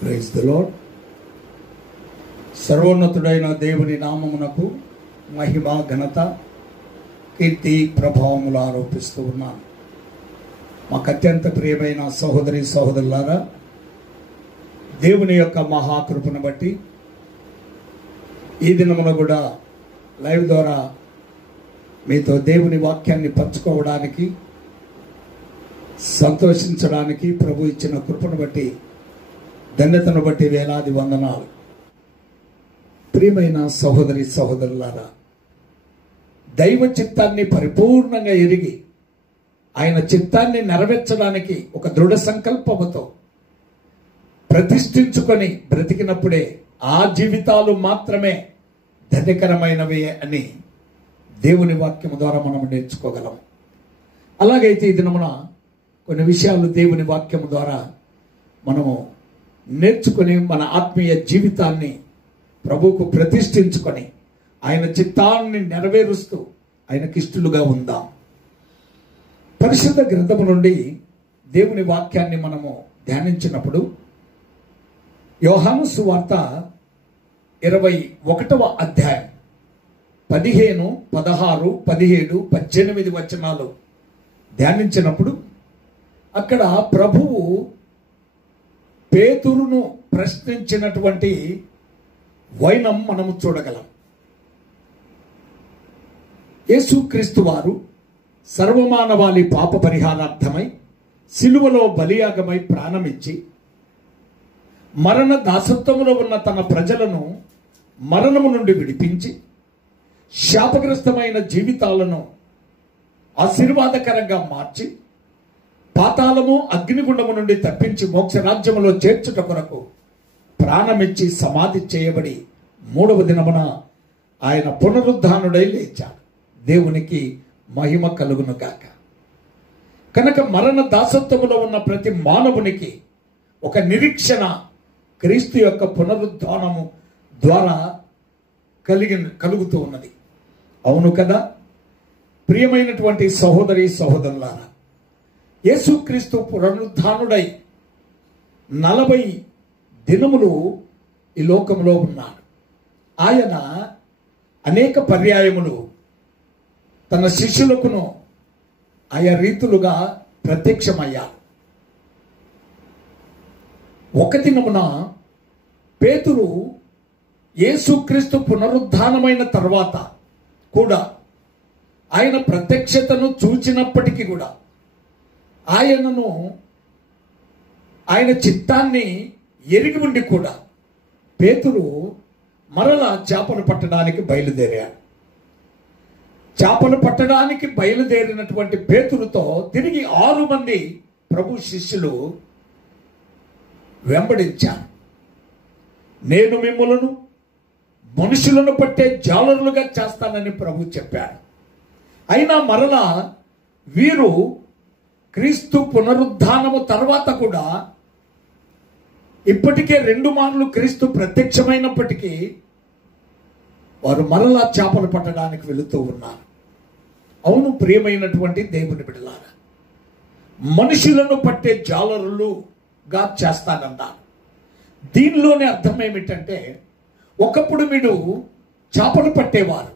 Praise the lord. సర్వోన్నతుడైన దేవుని నామమునకు మహిమ, ఘనత, కీర్తి, ప్రభావములు ఆరోపిస్తూ ఉన్నాను. మాకు అత్యంత ప్రియమైన సహోదరి సహోదరులారా, దేవుని యొక్క మహాకృపను బట్టి ఈ దినమున కూడా లైవ్ ద్వారా మీతో దేవుని వాక్యాన్ని పంచుకోవడానికి, సంతోషించడానికి ప్రభు ఇచ్చిన కృపను బట్టి, ధన్యతను బట్టి వేలాది వందనాలు. ప్రియమైన సహోదరి సహోదరులారా, దైవ చిత్తాన్ని పరిపూర్ణంగా ఎరిగి ఆయన చిత్తాన్ని నెరవేర్చడానికి ఒక దృఢ సంకల్పముతో ప్రతిష్ఠించుకొని బ్రతికినప్పుడే ఆ జీవితాలు మాత్రమే ధన్యకరమైనవి అని దేవుని వాక్యము ద్వారా మనం నేర్చుకోగలం. అలాగైతే ఈ దినమున కొన్ని విషయాలు దేవుని వాక్యము ద్వారా మనము నేర్చుకొని మన ఆత్మీయ జీవితాన్ని ప్రభువుకు ప్రతిష్ఠించుకొని ఆయన చిత్తాన్ని నెరవేరుస్తూ ఆయనకిష్టులుగా ఉందాం. పరిశుద్ధ గ్రంథము నుండి దేవుని వాక్యాన్ని మనము ధ్యానించినప్పుడు యోహాను సువార్త 21వ అధ్యాయం 15, 16, 17, 18 వచనాలు ధ్యానించినప్పుడు అక్కడ ప్రభువు పేతురును ప్రశ్నించినటువంటి వైనం మనము చూడగలం. యేసుక్రీస్తు వారు సర్వమానవాళి పాప పరిహారార్థమై సిలువలో బలియాగమై ప్రాణమిచ్చి మరణ దాసత్వములో ఉన్న తన ప్రజలను మరణము నుండి విడిపించి శాపగ్రస్తమైన జీవితాలను ఆశీర్వాదకరంగా మార్చి పాతాళము అగ్నిగుండము నుండి తప్పించి మోక్షరాజ్యములో చేర్చుట కొరకు ప్రాణమిచ్చి సమాధి చేయబడి 3వ దినమున ఆయన పునరుద్ధానుడై లేచాడు. దేవునికి మహిమ కలుగును గాక. కనుక మరణ దాసత్వములో ఉన్న ప్రతి మానవునికి ఒక నిరీక్షణ క్రీస్తు యొక్క పునరుద్ధానము ద్వారా కలుగుతూ ఉన్నది. అవును కదా ప్రియమైనటువంటి సహోదరి సహోదరులారా, యేసుక్రీస్తు పునరుద్ధానుడై 40 దినములు ఈ లోకంలో ఉన్నాడు. ఆయన అనేక పర్యాయములు తన శిష్యులకును ఆయా రీతులుగా ప్రత్యక్షమయ్యారు. ఒక దినమున పేతురు యేసుక్రీస్తు పునరుద్ధానమైన తర్వాత కూడా ఆయన ప్రత్యక్షతను చూచినప్పటికీ కూడా ఆయన చిత్తాన్ని ఎరిగి ఉండి కూడా పేతురు మరలా చేపలు పట్టడానికి బయలుదేరాడు. చేపలు పట్టడానికి బయలుదేరినటువంటి పేతురుతో తిరిగి 6 మంది ప్రభు శిష్యులు వెంబడించారు. నేను మిమ్ములను మనుషులను పట్టే జాలరులుగా చేస్తానని ప్రభు చెప్పాడు. అయినా మరలా వీరు క్రీస్తు పునరుద్ధానము తర్వాత కూడా ఇప్పటికే 2 మార్లు క్రీస్తు ప్రత్యక్షమైనప్పటికీ వారు మరలా చేపలు పట్టడానికి వెళుతూ ఉన్నారు. అవును ప్రియమైనటువంటి దేవుని బిడ్డలారా, మనుషులను పట్టే జాలరులుగా చేస్తానన్నారు. దీనిలోనే అర్థం ఏమిటంటే, ఒకప్పుడు మీరు చేపలు పట్టేవారు,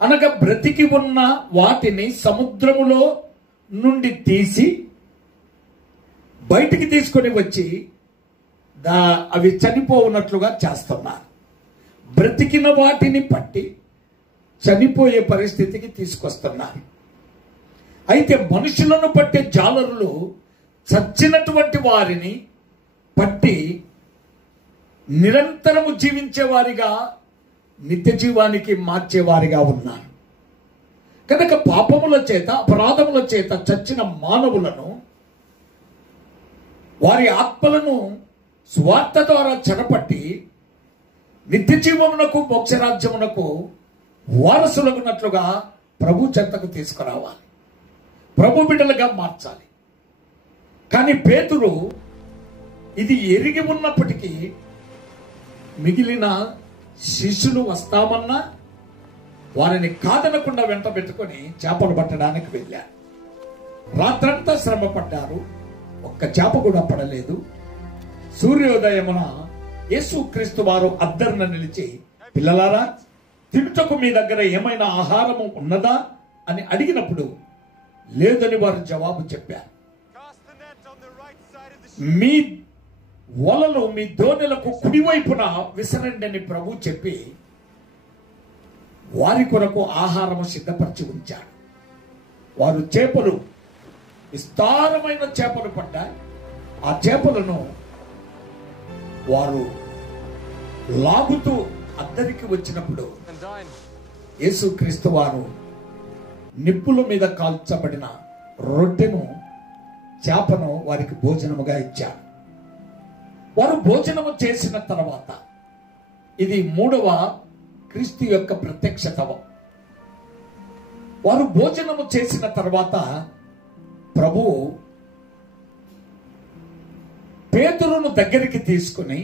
అనగా బ్రతికి ఉన్న వాటిని సముద్రములో నుండి తీసి బయటికి తీసుకొని వచ్చి అవి చనిపోవునట్లుగా చేస్తున్నారు. బ్రతికిన వాటిని పట్టి చనిపోయే పరిస్థితికి తీసుకొస్తున్నారు. అయితే మనుషులను పట్టే జాలరులు చచ్చినటువంటి వారిని పట్టి నిరంతరము జీవించేవారిగా, నిత్య జీవానికి మార్చేవారిగా ఉన్నారు. కనుక పాపముల చేత, అపరాధముల చేత చచ్చిన మానవులను, వారి ఆత్మలను స్వార్థ ద్వారా చెరపట్టి నిత్య జీవమునకు, మోక్షరాజ్యమునకు వారసులగునట్లుగా ప్రభు చెంతకు తీసుకురావాలి, ప్రభు బిడ్డలుగా మార్చాలి. కానీ పేతురు ఇది ఎరిగి ఉన్నప్పటికీ మిగిలిన శిష్యులు వస్తామన్నా వారిని కాదనకుండా వెంట పెట్టుకొని చేపలు పట్టడానికి వెళ్ళారు. రాత్రంతా శ్రమ పడ్డారు, ఒక్క చేప కూడా పడలేదు. సూర్యోదయమున యేసుక్రీస్తు వారు అద్దరున నిలిచి, పిల్లలారా, తినుటకు మీ దగ్గర ఏమైనా ఆహారము ఉన్నదా అని అడిగినప్పుడు లేదని వారు జవాబు చెప్పారు. మీ వలలు మీ దోణెలకు కుడివైపున విసరండి అని ప్రభు చెప్పి వారి కొరకు ఆహారము సిద్ధపరిచి ఉంచాడు. వారు చేపలు, విస్తారమైన చేపలు పడ్డాయి. ఆ చేపలను వారు లాగుతూ అద్దరికి వచ్చినప్పుడు యేసుక్రీస్తు వారు నిప్పుల మీద కాల్చబడిన రొట్టెను, చేపను వారికి భోజనముగా ఇచ్చారు. వారు భోజనము చేసిన తర్వాత, ఇది 3వ క్రీస్తు యొక్క ప్రత్యక్షత. వారు భోజనము చేసిన తర్వాత ప్రభువు పేతురును దగ్గరికి తీసుకుని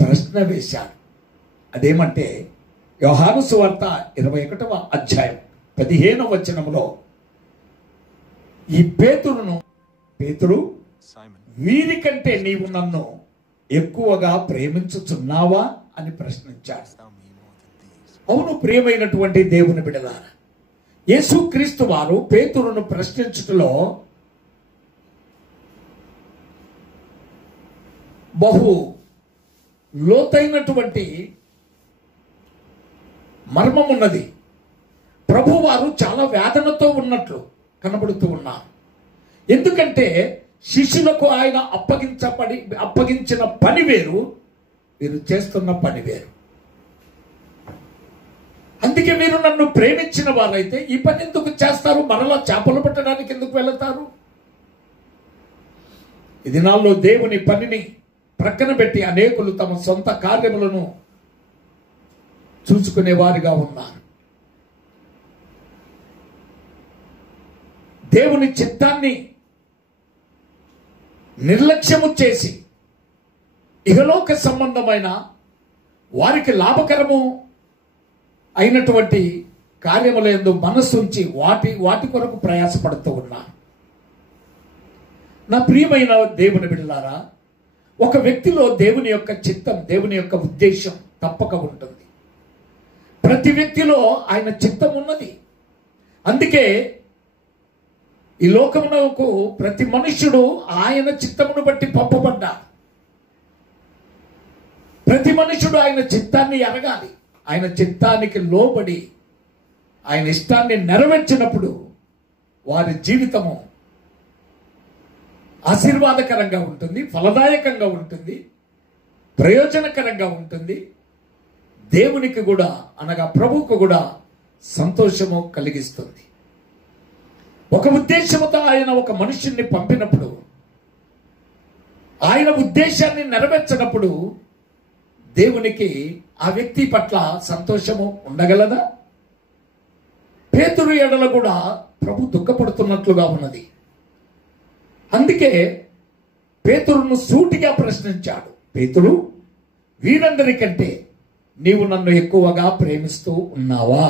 ప్రశ్న వేశాడు. అదేమంటే యోహాను సువార్త 21వ అధ్యాయం 15వ వచనములో ఈ పేతురు, వీరికంటే నీవు నన్ను ఎక్కువగా ప్రేమించుచున్నావా అని ప్రశ్నించాడు. అవును ప్రియమైనటువంటి దేవుని బిడ్డలారా, యేసుక్రీస్తు వారు పేతురును ప్రశ్నించుటలో బహు లోతైనటువంటి మర్మం ఉన్నది. ప్రభు వారు చాలా వేదనతో ఉన్నట్లు కనబడుతూ ఉన్నారు. ఎందుకంటే శిష్యులకు ఆయన అప్పగించిన పని వేరు, వీరు చేస్తున్న పని వేరు. అందుకే మీరు నన్ను ప్రేమించిన వారైతే ఈ పని ఎందుకు చేస్తారు? మరలా చేపలు పట్టడానికి ఎందుకు వెళతారు? ఈ దినాల్లో దేవుని పనిని ప్రక్కన పెట్టి అనేకులు తమ సొంత కార్యములను చూసుకునే వారిగా ఉన్నారు. దేవుని చిత్తాన్ని నిర్లక్ష్యము చేసి ఇహలోక సంబంధమైన వారికి లాభకరము అయినటువంటి కార్యములందు మనస్సుంచి వాటి కొరకు ప్రయాసపడుతూ ఉన్నారు. నా ప్రియమైన దేవుని బిడ్డలారా, ఒక వ్యక్తిలో దేవుని యొక్క చిత్తం, దేవుని యొక్క ఉద్దేశం తప్పక ఉంటుంది. ప్రతి వ్యక్తిలో ఆయన చిత్తం ఉన్నది. అందుకే ఈ లోకమునకు ప్రతి మనుష్యుడు ఆయన చిత్తమును బట్టి పంపబడ్డాడు. ప్రతి మనుష్యుడు ఆయన చిత్తాన్ని ఎరగాలి. ఆయన చిత్తానికి లోబడి ఆయన ఇష్టాన్ని నెరవేర్చినప్పుడు వారి జీవితము ఆశీర్వాదకరంగా ఉంటుంది, ఫలదాయకంగా ఉంటుంది, ప్రయోజనకరంగా ఉంటుంది. దేవునికి కూడా, అనగా ప్రభువుకు కూడా సంతోషము కలిగిస్తుంది. ఒక ఉద్దేశముతో ఆయన ఒక మనుషుణ్ణి పంపినప్పుడు, ఆయన ఉద్దేశాన్ని నెరవేర్చినప్పుడు దేవునికి ఆ వ్యక్తి పట్ల సంతోషము ఉండగలదా? పేతురు ఎడల కూడా ప్రభు దుఃఖపడుతున్నట్లుగా ఉన్నది. అందుకే పేతురును సూటిగా ప్రశ్నించాడు. పేతురు, వీరందరికంటే నీవు నన్ను ఎక్కువగా ప్రేమిస్తూ ఉన్నావా?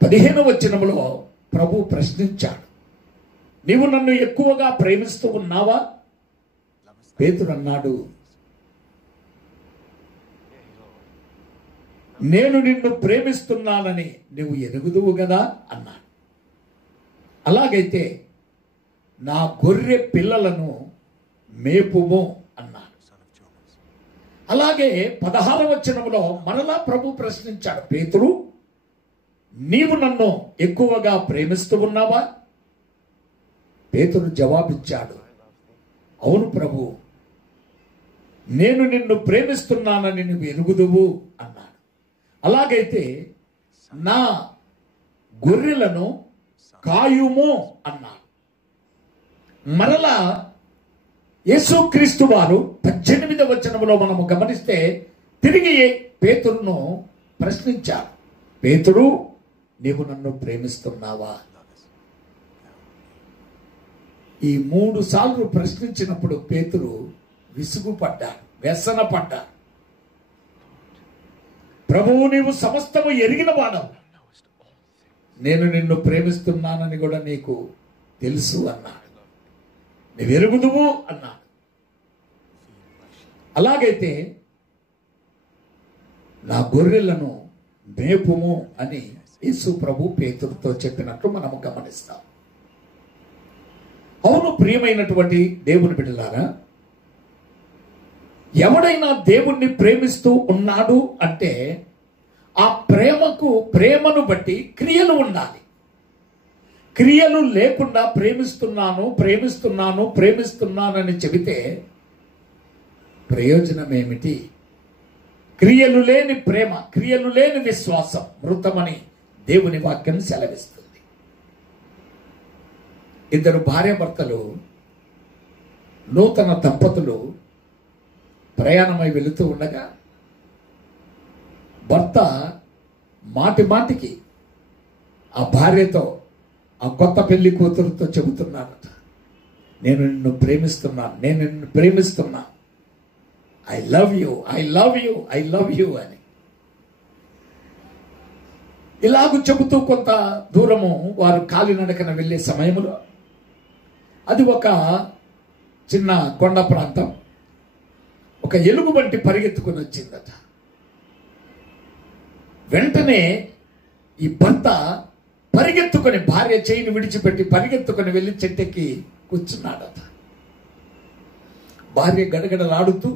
15వ వచనములో ప్రభు ప్రశ్నించాడు, నీవు నన్ను ఎక్కువగా ప్రేమిస్తూ ఉన్నావా? పేతురు అన్నాడు, నేను నిన్ను ప్రేమిస్తున్నానని నువ్వు ఎరుగుదువు కదా అన్నాడు. అలాగైతే నా గొర్రె పిల్లలను మేపుము అన్నాడు. అలాగే 16వ వచనములో మరలా ప్రభు ప్రశ్నించాడు, పేతురు, నీవు నన్ను ఎక్కువగా ప్రేమిస్తూ ఉన్నావా? పేతురు జవాబిచ్చాడు, అవును ప్రభు, నేను నిన్ను ప్రేమిస్తున్నానని నువ్వు ఎరుగుదువు అన్నాడు. అలాగైతే నా గొర్రెలను కాయుము అన్నాడు. మరలా యేసుక్రీస్తు వారు 18వ వచనములో మనము గమనిస్తే తిరిగి పేతురును ప్రశ్నించాడు, పేతురు, నీవు నన్ను ప్రేమిస్తున్నావా? ఈ 3 సార్లు ప్రశ్నించినప్పుడు పేతురు విసుగుపడ్డాడు, వ్యసన పడ్డాడు. ప్రభువు, నీవు సమస్తము ఎరిగిన వాడవు, నేను నిన్ను ప్రేమిస్తున్నానని కూడా నీకు తెలుసు అన్నాడు. నువ్వెరుగుదువు అన్నాడు. అలాగైతే నా గొర్రెలను మేపుము అని యేసు ప్రభు పేతురుతో చెప్పినట్లు మనము గమనిస్తాం. అవును ప్రియమైనటువంటి దేవుని బిడ్డలారా, ఎవడైనా దేవుణ్ణి ప్రేమిస్తూ ఉన్నాడు అంటే ఆ ప్రేమను బట్టి క్రియలు ఉండాలి. క్రియలు లేకుండా ప్రేమిస్తున్నానని చెబితే ప్రయోజనం ఏమిటి? క్రియలు లేని ప్రేమ, క్రియలు లేని విశ్వాసం మృతమని దేవుని వాక్యం సెలవిస్తుంది. ఇద్దరు భార్యాభర్తలు, నూతన దంపతులు ప్రయాణమై వెళుతూ ఉండగా భర్త మాటి మాటికి ఆ భార్యతో, ఆ కొత్త పెళ్లి కూతురుతో చెబుతున్నాడట, నేను నిన్ను ప్రేమిస్తున్నా, ఐ లవ్ యూ అని. ఇలాగూ చెబుతూ కొంత దూరము వారు కాలినడకన వెళ్ళే సమయంలో, అది ఒక చిన్న కొండ ప్రాంతం, ఒక ఎలుగుబంటి పరిగెత్తుకుని వచ్చిందట. వెంటనే ఈ భర్త పరిగెత్తుకొని, భార్య చేయిని విడిచిపెట్టి పరిగెత్తుకొని వెళ్ళి చెట్టెక్కి కూర్చున్నాడట. భార్య గడగడలాడుతూ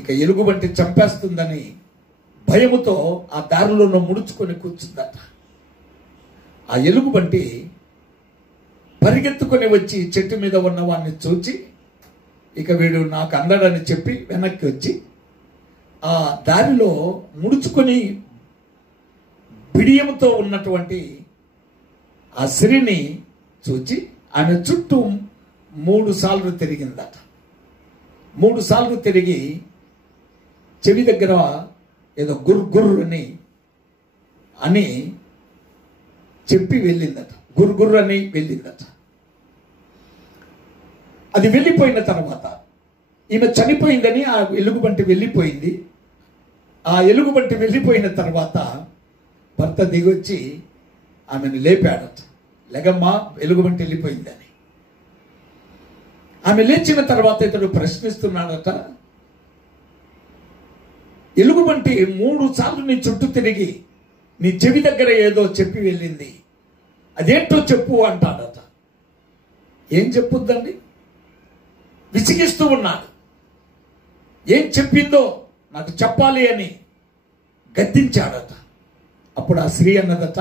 ఇక ఎలుగుబంటి చంపేస్తుందని భయముతో ఆ దారిలోనూ ముడుచుకొని కూర్చుందట. ఆ ఎలుగుబంటి పరిగెత్తుకొని వచ్చి చెట్టు మీద ఉన్న వాడిని చూచి, ఇక వీడు నాకు అందడని చెప్పి వెనక్కి వచ్చి ఆ దారిలో ముడుచుకొని బిడియంతో ఉన్నటువంటి ఆ స్త్రీని చూచి ఆమె చుట్టూ 3 సార్లు తిరిగిందట. 3 సార్లు తిరిగి చెవి దగ్గర ఏదో గుర్రు అని చెప్పి వెళ్ళిందట. గుర్రు అని వెళ్ళిందట. అది వెళ్ళిపోయిన తర్వాత ఈమె చనిపోయిందని ఆ ఎలుగుబంటి వెళ్ళిపోయింది. ఆ ఎలుగుబంటి వెళ్ళిపోయిన తర్వాత భర్త దిగొచ్చి ఆమెను లేపాడట. లెగమ్మా, ఎలుగుబంటి వెళ్ళిపోయిందని. ఆమె లేచిన తర్వాత ఇతడు ప్రశ్నిస్తున్నాడట, ఎలుగుబంటి 3 సార్లు నీ చుట్టూ తిరిగి నీ చెవి దగ్గర ఏదో చెప్పి వెళ్ళింది, అదేంటో చెప్పు అంటాడట. ఏం చెప్పుద్దండి? విసిగిస్తూ ఉన్నాడు. ఏం చెప్పిందో నాకు చెప్పాలి అని గద్దించాడట. అప్పుడు ఆ స్త్రీ అన్నదట,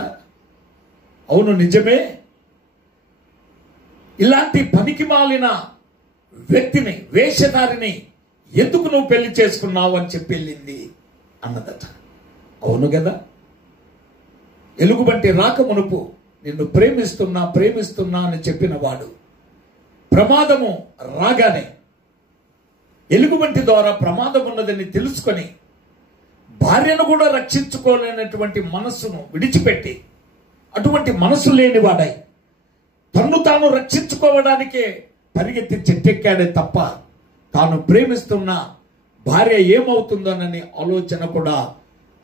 అవును నిజమే, ఇలాంటి పనికి మాలిన వ్యక్తిని, వేషధారిని ఎందుకు నువ్వు పెళ్లి చేసుకున్నావు అని చెప్పి వెళ్ళింది అన్నదట. అవును కదా, ఎలుగుబంటి రాక మునుపు నిన్ను ప్రేమిస్తున్నా అని చెప్పిన వాడు ప్రమాదము రాగానే ఎలుగుబంటి ద్వారా ప్రమాదం ఉన్నదని తెలుసుకొని భార్యను కూడా రక్షించుకోలేనటువంటి మనస్సును విడిచిపెట్టి, అటువంటి మనసు లేనివాడై తన్ను తాను రక్షించుకోవడానికే పరిగెత్తి చెట్టెక్కాడే తప్ప తాను ప్రేమిస్తున్న భార్య ఏమవుతుందోనని ఆలోచన కూడా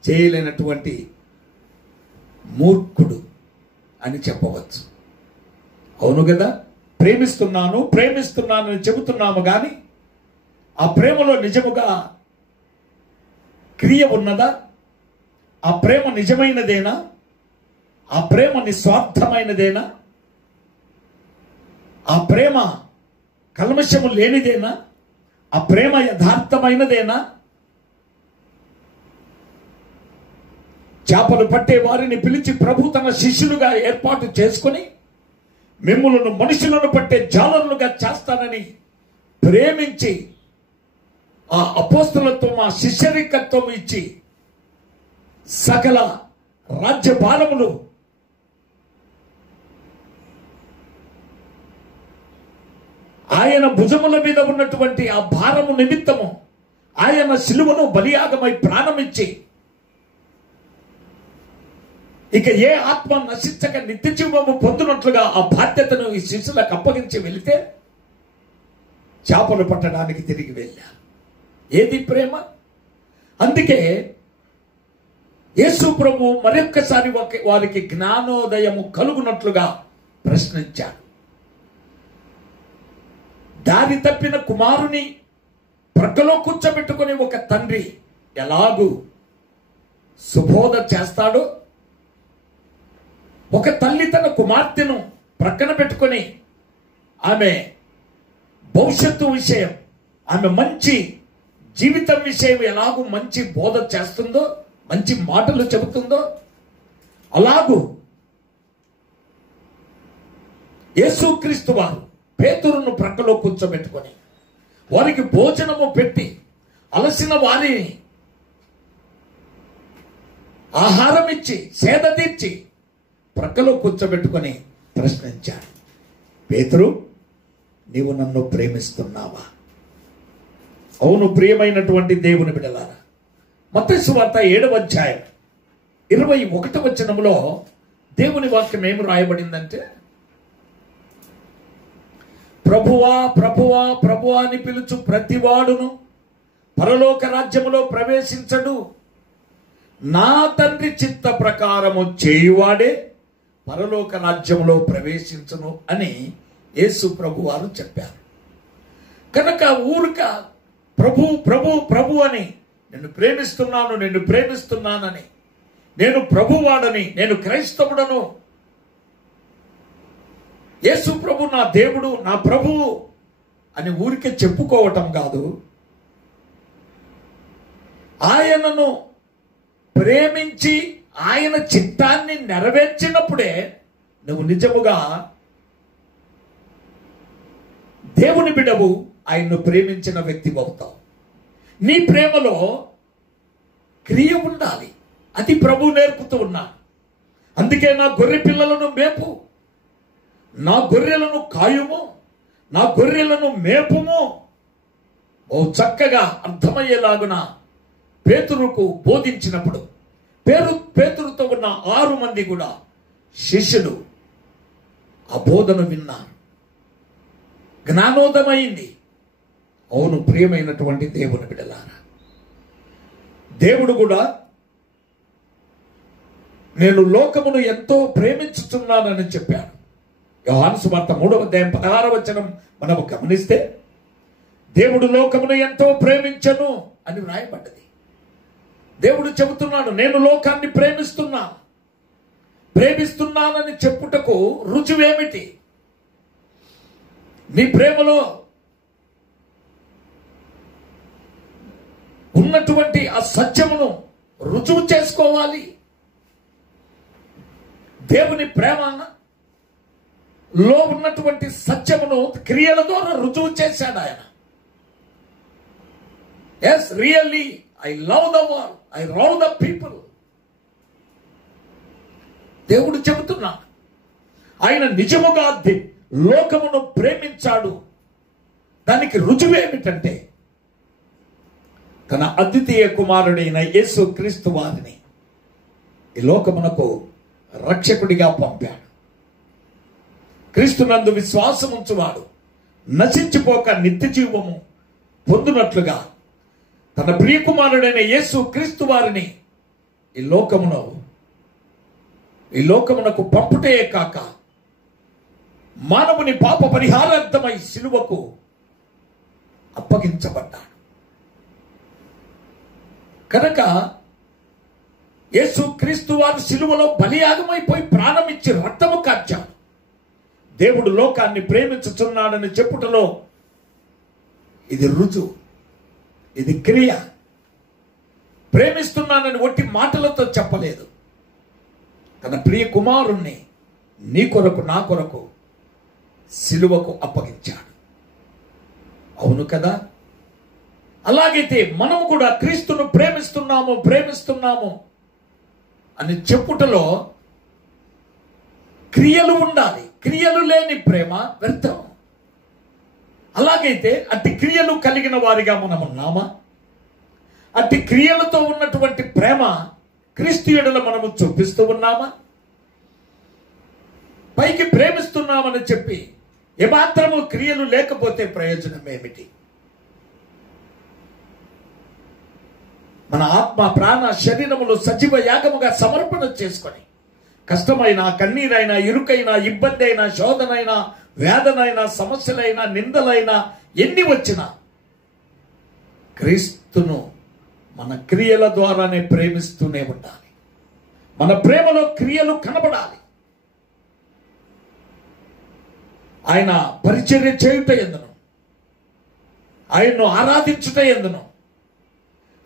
చేయలేనటువంటి మూర్ఖుడు అని చెప్పవచ్చు. అవును కదా, ప్రేమిస్తున్నాను అని చెబుతున్నాము కానీ ఆ ప్రేమలో నిజముగా క్రియ ఉన్నదా? ఆ ప్రేమ నిజమైనదేనా? ఆ ప్రేమ నిస్వార్థమైనదేనా? ఆ ప్రేమ కల్మషము లేనిదేనా? ఆ ప్రేమ యథార్థమైనదేనా? చేపలు పట్టే వారిని పిలిచి ప్రభు తన శిష్యులుగా ఏర్పాటు చేసుకుని మిమ్ములను మనుషులను పట్టే జాలరులుగా చేస్తానని ప్రేమించి ఆ అపోస్తలత్వం, ఆ శిష్యరికత్వం ఇచ్చి సకల రాజ్య భారములు ఆయన భుజముల మీద ఉన్నటువంటి ఆ భారము నిమిత్తము ఆయన శిలువను బలియాగమై ప్రాణమిచ్చి ఇక ఏ ఆత్మ నశించక నిత్య జీవము పొందినట్లుగా ఆ బాధ్యతను ఈ శిష్యులకు అప్పగించి వెళితే చేపలు పట్టడానికి తిరిగి వెళ్ళారు. ఏది ప్రేమ? అందుకే యేసు ప్రభు మరొక్కసారి వారికి జ్ఞానోదయము కలుగునట్లుగా ప్రశ్నించాడు. దారి తప్పిన కుమారుని ప్రక్కలో కూర్చోబెట్టుకుని ఒక తండ్రి ఎలాగూ సుబోధ చేస్తాడో, ఒక తల్లి తన కుమార్తెను ప్రక్కన పెట్టుకొని ఆమె భవిష్యత్తు విషయం, ఆమె మంచి జీవితం విషయం ఎలాగూ మంచి బోధ చేస్తుందో, మంచి మాటలు చెబుతుందో, అలాగూ యేసుక్రీస్తు వారు పేతురును ప్రక్కలో కూర్చోబెట్టుకొని వారికి భోజనము పెట్టి అలసిన వారిని ఆహారం ఇచ్చి సేద తీర్చి ప్రక్కలో కూర్చోబెట్టుకొని ప్రశ్నించాడు, పేతురు, నీవు నన్ను ప్రేమిస్తున్నావా? అవును ప్రియమైనటువంటి దేవుని బిడ్డలారా, మత్తయి సువార్త 7వ అధ్యాయం 21వ వచనంలో దేవుని వాక్యం ఏమి రాయబడిందంటే, ప్రభువా ప్రభువా ప్రభువా అని పిలుచు ప్రతివాడును పరలోక రాజ్యములో ప్రవేశించడు, నా తండ్రి చిత్త ప్రకారము చేయువాడే పరలోక రాజ్యములో ప్రవేశించును అని యేసు ప్రభు వారు చెప్పారు. కనుక ఊరిక ప్రభు ప్రభు ప్రభు అని నేను ప్రేమిస్తున్నాను, నేను ప్రేమిస్తున్నానని, నేను ప్రభువాడని, నేను క్రైస్తవుడను, యేసు ప్రభు నా దేవుడు, నా ప్రభువు అని ఊరికే చెప్పుకోవటం కాదు, ఆయనను ప్రేమించి ఆయన చిత్తాన్ని నెరవేర్చినప్పుడే నువ్వు నిజముగా దేవుని బిడ్డవు, ఆయన్ను ప్రేమించిన వ్యక్తి అవుతావు. నీ ప్రేమలో క్రియ ఉండాలి, అది ప్రభు నేర్పుతూ ఉన్నాడు. అందుకే నా గొర్రె పిల్లలను మేపు, నా గొర్రెలను కాయుము, నా గొర్రెలను మేపుము ఓ చక్కగా అర్థమయ్యేలాగున పేతురుకు బోధించినప్పుడు పేతురుతో ఉన్న 6 మంది కూడా శిష్యులు ఆ బోధన విన్నారు, జ్ఞానోదయమైంది. అవును ప్రియమైనటువంటి దేవుని బిడ్డలారా, దేవుడు కూడా నేను లోకమును ఎంతో ప్రేమించుతున్నానని చెప్పాడు. యోహాను సువార్త 3వ అధ్యాయం 16వ వచనం మనము గమనిస్తే, దేవుడు లోకమును ఎంతో ప్రేమించను అని వ్రాయబడ్డది. దేవుడు చెబుతున్నాడు, నేను లోకాన్ని ప్రేమిస్తున్నానని చెప్పుటకు రుజువేమిటి? నీ ప్రేమలో ఉన్నటువంటి ఆ సత్యమును రుజువు చేసుకోవాలి. దేవుని ప్రేమలో ఉన్నటువంటి సత్యమును క్రియల ద్వారా రుజువు చేశాడు ఆయన. Yes, really I love the world, I love the people. దేవుడు చెబుతున్నా ఆయన నిజముగా లోకమును ప్రేమించాడు. దానికి రుజువేమిటంటే తన అద్వితీయ కుమారుడైన యేసు క్రీస్తు వారిని ఈ లోకమునకు రక్షకుడిగా పంపాడు. క్రీస్తునందు విశ్వాసం ఉంచువాడు నశించిపోక నిత్య జీవము పొందునట్లుగా తన ప్రియకుమారుడైన యేసు క్రీస్తు వారిని ఈ లోకమునకు పంపుటే కాక మానవుని పాప పరిహారార్థమై సిలువకు అప్పగించబడ్డాడు. కనుక యేసు క్రీస్తు వారు సిలువలో బలియాగమైపోయి ప్రాణమిచ్చి రక్తము కార్చాడు. దేవుడు లోకాన్ని ప్రేమించుచున్నాడని చెప్పుటలో ఇది రుజువు, ఇది క్రియ. ప్రేమిస్తున్నానని ఒట్టి మాటలతో చెప్పలేదు. తన ప్రియ కుమారుణ్ణి నీ కొరకు నా కొరకు సిలువకు అప్పగించాడు. అవును కదా? అలాగైతే మనము కూడా క్రీస్తును ప్రేమిస్తున్నాము అని చెప్పుటలో క్రియలు ఉండాలి. క్రియలు లేని ప్రేమ వ్యర్థం. అలాగైతే అట్టి క్రియలు కలిగిన వారిగా మనం ఉన్నామా? అట్టి క్రియలతో ఉన్నటువంటి ప్రేమ క్రీస్తు యేడల మనము చూపిస్తూ ఉన్నామా? పైకి ప్రేమిస్తున్నామని చెప్పి ఏమాత్రము క్రియలు లేకపోతే ప్రయోజనం ఏమిటి? మన ఆత్మ ప్రాణ శరీరములు సజీవ యాగముగా సమర్పణ చేసుకొని కష్టమైన, కన్నీరైనా, ఇరుకైనా, ఇబ్బంది అయినా, శోధనైనా, వేదనైనా, సమస్యలైనా, నిందలైనా ఎన్ని వచ్చినా క్రీస్తును మన క్రియల ద్వారానే ప్రేమిస్తూనే ఉండాలి. మన ప్రేమలో క్రియలు కనబడాలి. ఆయన పరిచర్య చేయుట ఎందును, ఆయన్ను ఆరాధించుట ఎందును,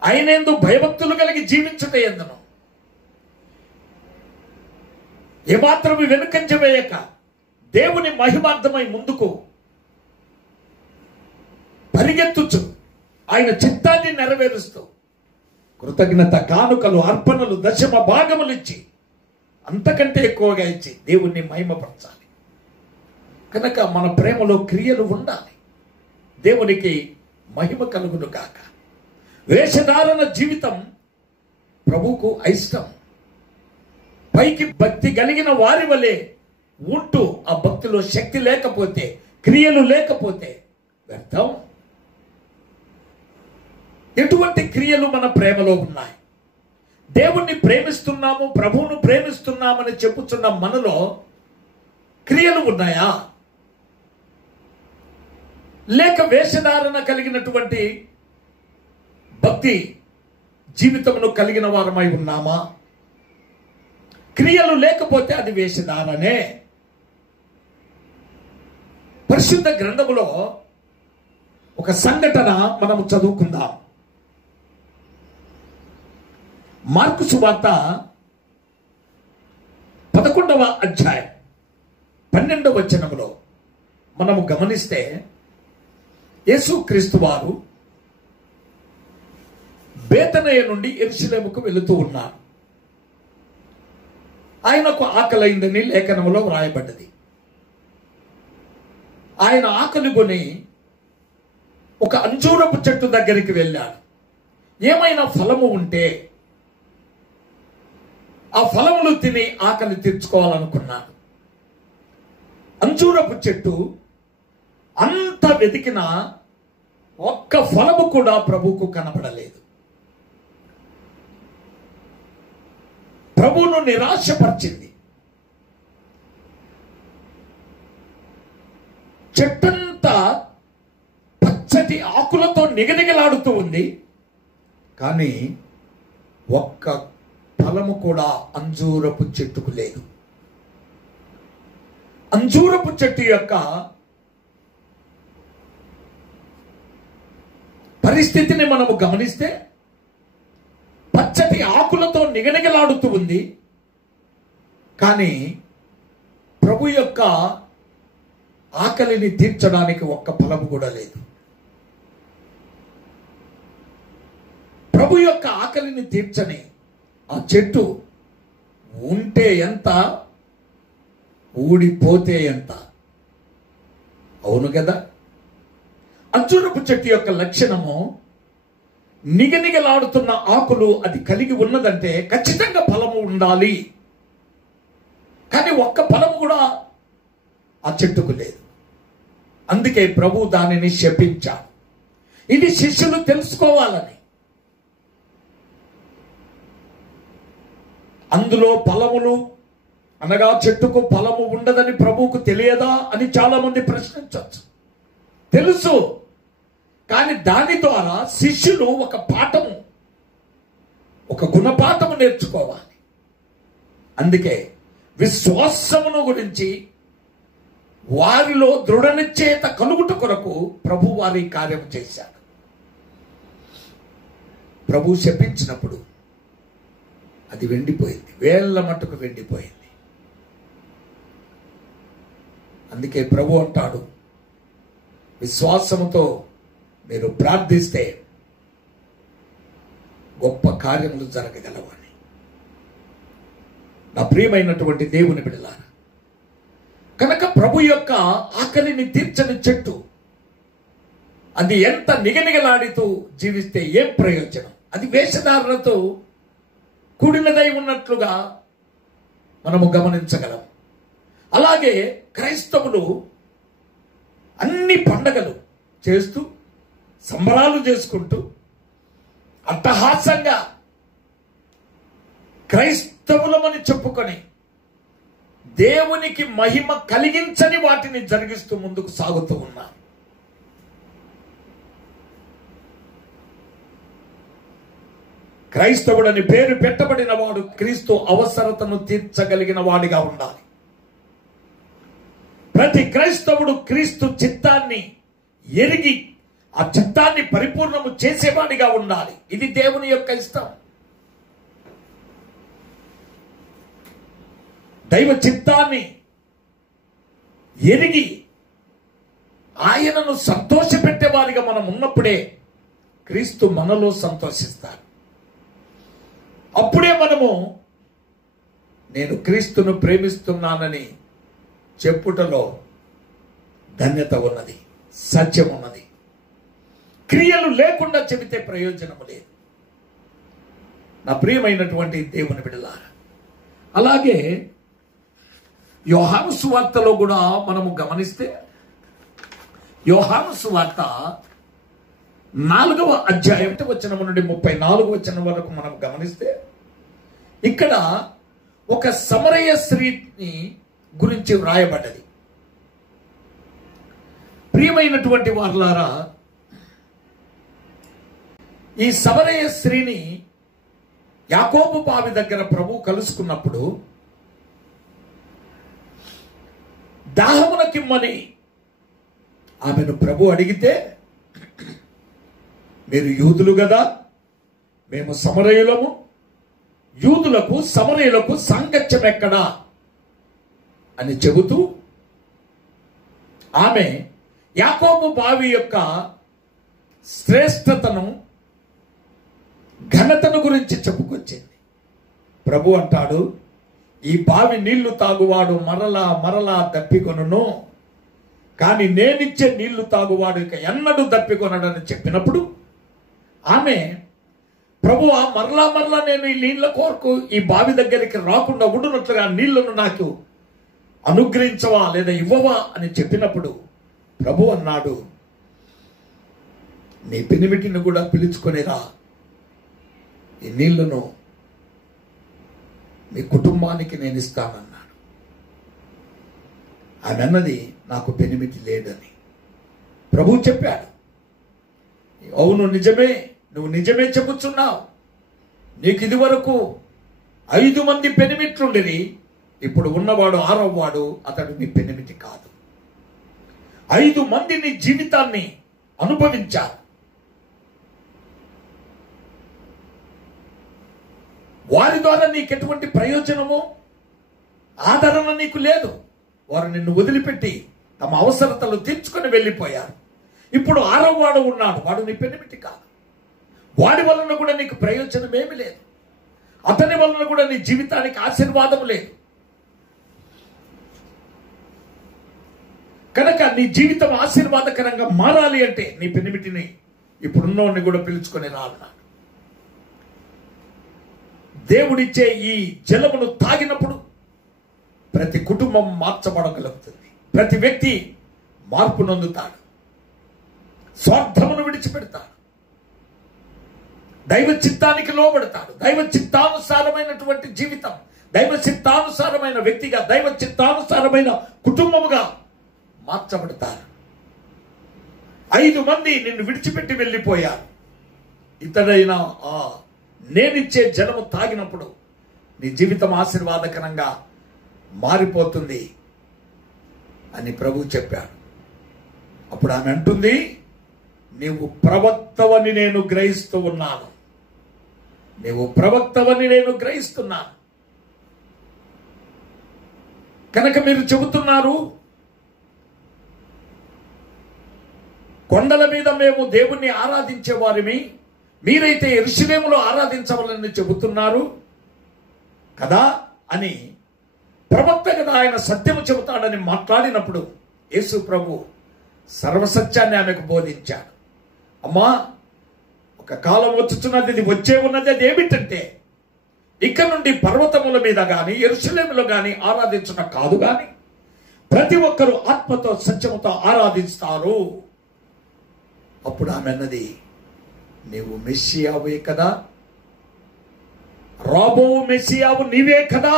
ఆయనేందు భయభక్తులు కలిగి జీవించుట ఎందును ఏమాత్రము వెనుకంజ వేయక దేవుని మహిమార్థమై ముందుకు పరిగెత్తుచు ఆయన చిత్తాన్ని నెరవేరుస్తూ కృతజ్ఞత కానుకలు, అర్పణలు, దశమ భాగములు ఇచ్చి, అంతకంటే ఎక్కువగా ఇచ్చి దేవుణ్ణి మహిమపరచాలి. కనుక మన ప్రేమలో క్రియలు ఉండాలి. దేవునికి మహిమ కలుగును కాక. వేషధారణ జీవితం ప్రభువుకు అయిష్టం. పైకి భక్తి కలిగిన వారి వలె ఉంటూ ఆ భక్తిలో శక్తి లేకపోతే, క్రియలు లేకపోతే వ్యర్థం. ఎటువంటి క్రియలు మన ప్రేమలో ఉన్నాయి? దేవుణ్ణి ప్రేమిస్తున్నాము, ప్రభువును ప్రేమిస్తున్నామని చెప్పుచున్న మనలో క్రియలు ఉన్నాయా? లేక వేషధారణ కలిగినటువంటి భక్తి జీవితమును కలిగిన వారమై ఉన్నామా? క్రియలు లేకపోతే అది వేషధారణే. పరిశుద్ధ గ్రంథములో ఒక సంఘటన మనము చదువుకుందాం. మార్కు సువార్త 11వ అధ్యాయం 12వ వచనములో మనము గమనిస్తే, యేసుక్రీస్తు వారు బేతనయ నుండి యెరూషలేముకు వెళుతూ ఉన్నారు. ఆయనకు ఆకలైందని లేఖనములో వ్రాయబడ్డది. ఆయన ఆకలి కొని ఒక అంజూరపు చెట్టు దగ్గరికి వెళ్ళాడు. ఏమైనా ఫలము ఉంటే ఆ ఫలములు తిని ఆకలి తీర్చుకోవాలనుకున్నాడు. అంజూరపు చెట్టు అంత వెతికినా ఒక్క ఫలము కూడా ప్రభువుకు కనబడలేదు. ప్రభువును నిరాశపరిచింది. చెట్టంతా పచ్చటి ఆకులతో నిగనిగలాడుతూ ఉంది, కానీ ఒక్క ఫలము కూడా అంజూరపు చెట్టుకు లేదు. అంజూరపు చెట్టు యొక్క పరిస్థితిని మనము గమనిస్తే, పచ్చటి ఆకులతో నిగనిగలాడుతూ ఉంది, కానీ ప్రభు యొక్క ఆకలిని తీర్చడానికి ఒక్క ఫలము కూడా లేదు. ప్రభు యొక్క ఆకలిని తీర్చని ఆ చెట్టు ఉంటే ఎంత, ఊడిపోతే ఎంత. అవును కదా? అంజూరపు చెట్టు యొక్క లక్షణము, నిగనిగలాడుతున్న ఆకులు అది కలిగి ఉన్నదంటే ఖచ్చితంగా ఫలము ఉండాలి, కానీ ఒక్క ఫలము కూడా ఆ చెట్టుకు లేదు. అందుకే ప్రభు దానిని శపించాడు. ఇది శిష్యులు తెలుసుకోవాలని. అందులో ఫలములు అనగా చెట్టుకు ఫలము ఉండదని ప్రభువుకు తెలియదా అని చాలా మంది ప్రశ్నించవచ్చు. తెలుసు, కానీ దాని ద్వారా శిష్యులు ఒక పాఠము, ఒక గుణపాఠము నేర్చుకోవాలి. అందుకే విశ్వాసమును గురించి వారిలో దృఢ నిశ్చయత కలుగుట కొరకు ప్రభు వారి కార్యం చేశాడు. ప్రభు శపించినప్పుడు అది వెండిపోయింది, వేళ్ల మట్టుకు వెండిపోయింది. అందుకే ప్రభు అంటాడు, విశ్వాసముతో మీరు ప్రార్థిస్తే గొప్ప కార్యములు జరగగలవని. నా ప్రియమైనటువంటి దేవుని బిడ్డలారా, కనుక ప్రభు యొక్క ఆకలిని తీర్చని చెట్టు అది ఎంత నిగనిగలాడుతూ జీవిస్తే ఏం ప్రయోజనం? అది వేషధారణతో కూడినదై ఉన్నట్లుగా మనము గమనించగలం. అలాగే క్రైస్తవులు అన్ని పండగలు చేస్తూ, సంబరాలు చేసుకుంటూ, అట్టహాసంగా క్రైస్తవులమని చెప్పుకొని దేవునికి మహిమ కలిగించని వాటిని జరిగిస్తూ ముందుకు సాగుతూ ఉన్నారు. క్రైస్తవుడని పేరు పెట్టబడిన వాడు క్రీస్తు అవసరతను తీర్చగలిగిన వాడిగా ఉండాలి. ప్రతి క్రైస్తవుడు క్రీస్తు చిత్తాన్ని ఎరిగి ఆ చిత్తాన్ని పరిపూర్ణము చేసేవాడిగా ఉండాలి. ఇది దేవుని యొక్క ఇష్టం. దైవ చిత్తాన్ని ఎరిగి ఆయనను సంతోషపెట్టేవారిగా మనం ఉన్నప్పుడే క్రీస్తు మనలో సంతోషిస్తాడు. అప్పుడే మనము నేను క్రీస్తును ప్రేమిస్తున్నానని చెప్పుటలో ధన్యత ఉన్నది, సత్యం ఉన్నది. క్రియలు లేకుండా చెబితే ప్రయోజనము లేదు. నా ప్రియమైనటువంటి దేవుని బిడ్డలారా, అలాగే యోహాను సువార్తలో కూడా మనము గమనిస్తే, యోహాను సువార్త 4వ అధ్యాయం వచనం నుండి 34వ వచనం వరకు మనం గమనిస్తే, ఇక్కడ ఒక సమరయ స్త్రీని గురించి వ్రాయబడ్డది. ప్రియమైనటువంటి వారలారా, ఈ సమరయ స్త్రీని యాకోబు బావి దగ్గర ప్రభు కలుసుకున్నప్పుడు దాహమునకిమ్మని ఆమెను ప్రభు అడిగితే, మీరు యూదులు కదా, మేము సమరయులము, యూదులకు సమరయులకు సాంగత్యం ఎక్కడా అని చెబుతూ ఆమె యాకోబు బావి యొక్క శ్రేష్టతను, ఘనతను గురించి చెప్పుకొచ్చింది. ప్రభు అంటాడు, ఈ బావి నీళ్లు తాగువాడు మరలా మరలా దప్పికొనును, కానీ నేనిచ్చే నీళ్లు తాగువాడు ఇక ఎన్నడూ దప్పికొనడని చెప్పినప్పుడు ఆమె, ప్రభువా, మరలా మరలా నేను ఈ నీళ్ల కొరకు ఈ బావి దగ్గరికి రాకుండా ఉండునట్లుగా నీళ్లను నాకు అనుగ్రహించవా లేదా ఇవ్వవా అని చెప్పినప్పుడు ప్రభు అన్నాడు, నీ పెనిమిటిని కూడా పిలుచుకొనిరా, ఈ నీళ్లను మీ కుటుంబానికి నేను ఇస్తానన్నాడు. ఆమె అన్నది, నాకు పెనిమిటి లేదని. ప్రభు చెప్పాడు, అవును నిజమే, నువ్వు నిజమే చెబుతున్నావు. నీకు ఇది వరకు 5 మంది పెనిమిట్లుండిరి, ఇప్పుడు ఉన్నవాడు 6వ వాడు, అతడు నీ పెనిమిటి కాదు. 5 మంది నీ జీవితాన్ని అనుభవించారు. వారి ద్వారా నీకు ఎటువంటి ప్రయోజనము, ఆదరణ నీకు లేదు. వారు నిన్ను వదిలిపెట్టి తమ అవసరతలు తీర్చుకొని వెళ్ళిపోయారు. ఇప్పుడు 6వ వాడు ఉన్నాడు, వాడు నీ పెనిమిటి కాదు. వాడి వలన కూడా నీకు ప్రయోజనం ఏమి లేదు. అతని వలన కూడా నీ జీవితానికి ఆశీర్వాదం లేదు. కనుక నీ జీవితం ఆశీర్వాదకరంగా మారాలి అంటే నీ పెనిమిటిని, ఇప్పుడున్నవాడిని కూడా పిలుచుకొని రాన్నాడు. దేవుడిచ్చే ఈ జలమును తాగినప్పుడు ప్రతి కుటుంబం మార్చబడగలుగుతుంది. ప్రతి వ్యక్తి మార్పు నొందుతాడు, స్వార్థమును విడిచిపెడతాడు, దైవ చిత్తానికి లోబడతాడు. దైవ చిత్తానుసారమైనటువంటి జీవితం, దైవ చిత్తానుసారమైన వ్యక్తిగా, దైవ చిత్తానుసారమైన కుటుంబముగా మార్చబడతారు. 5 మంది నిన్ను విడిచిపెట్టి వెళ్ళిపోయారు. ఇతడైనా నేనిచ్చే జలము తాగినప్పుడు నీ జీవితం ఆశీర్వాదకరంగా మారిపోతుంది అని ప్రభు చెప్పాడు. అప్పుడు ఆమె అంటుంది, నీవు ప్రవక్తవని నేను గ్రహిస్తూ ఉన్నాను, నీవు ప్రవక్తవని నేను గ్రహిస్తున్నాను. కనుక మీరు చెబుతున్నారు, కొండల మీద మేము దేవుణ్ణి ఆరాధించే వారిమి, మీరైతే యెరూషలేములో ఆరాధించవాలని చెబుతున్నారు కదా అని ప్రవక్త కదా, ఆయన సత్యము చెబుతాడని మాట్లాడినప్పుడు యేసు ప్రభు సర్వసత్యాన్ని ఆమెకు బోధించాడు. అమ్మా, ఒక కాలం వచ్చుచున్నది, ఇది వచ్చే ఉన్నది. అది ఏమిటంటే, ఇక నుండి పర్వతముల మీద గాని యెరూషలేములో గాని ఆరాధించడం కాదు, గాని ప్రతి ఒక్కరూ ఆత్మతో సత్యముతో ఆరాధిస్తారు. అప్పుడు ఆమె అన్నది, నీవు మెస్సియావే కదా, రాబో మెస్సియావు నీవే కదా.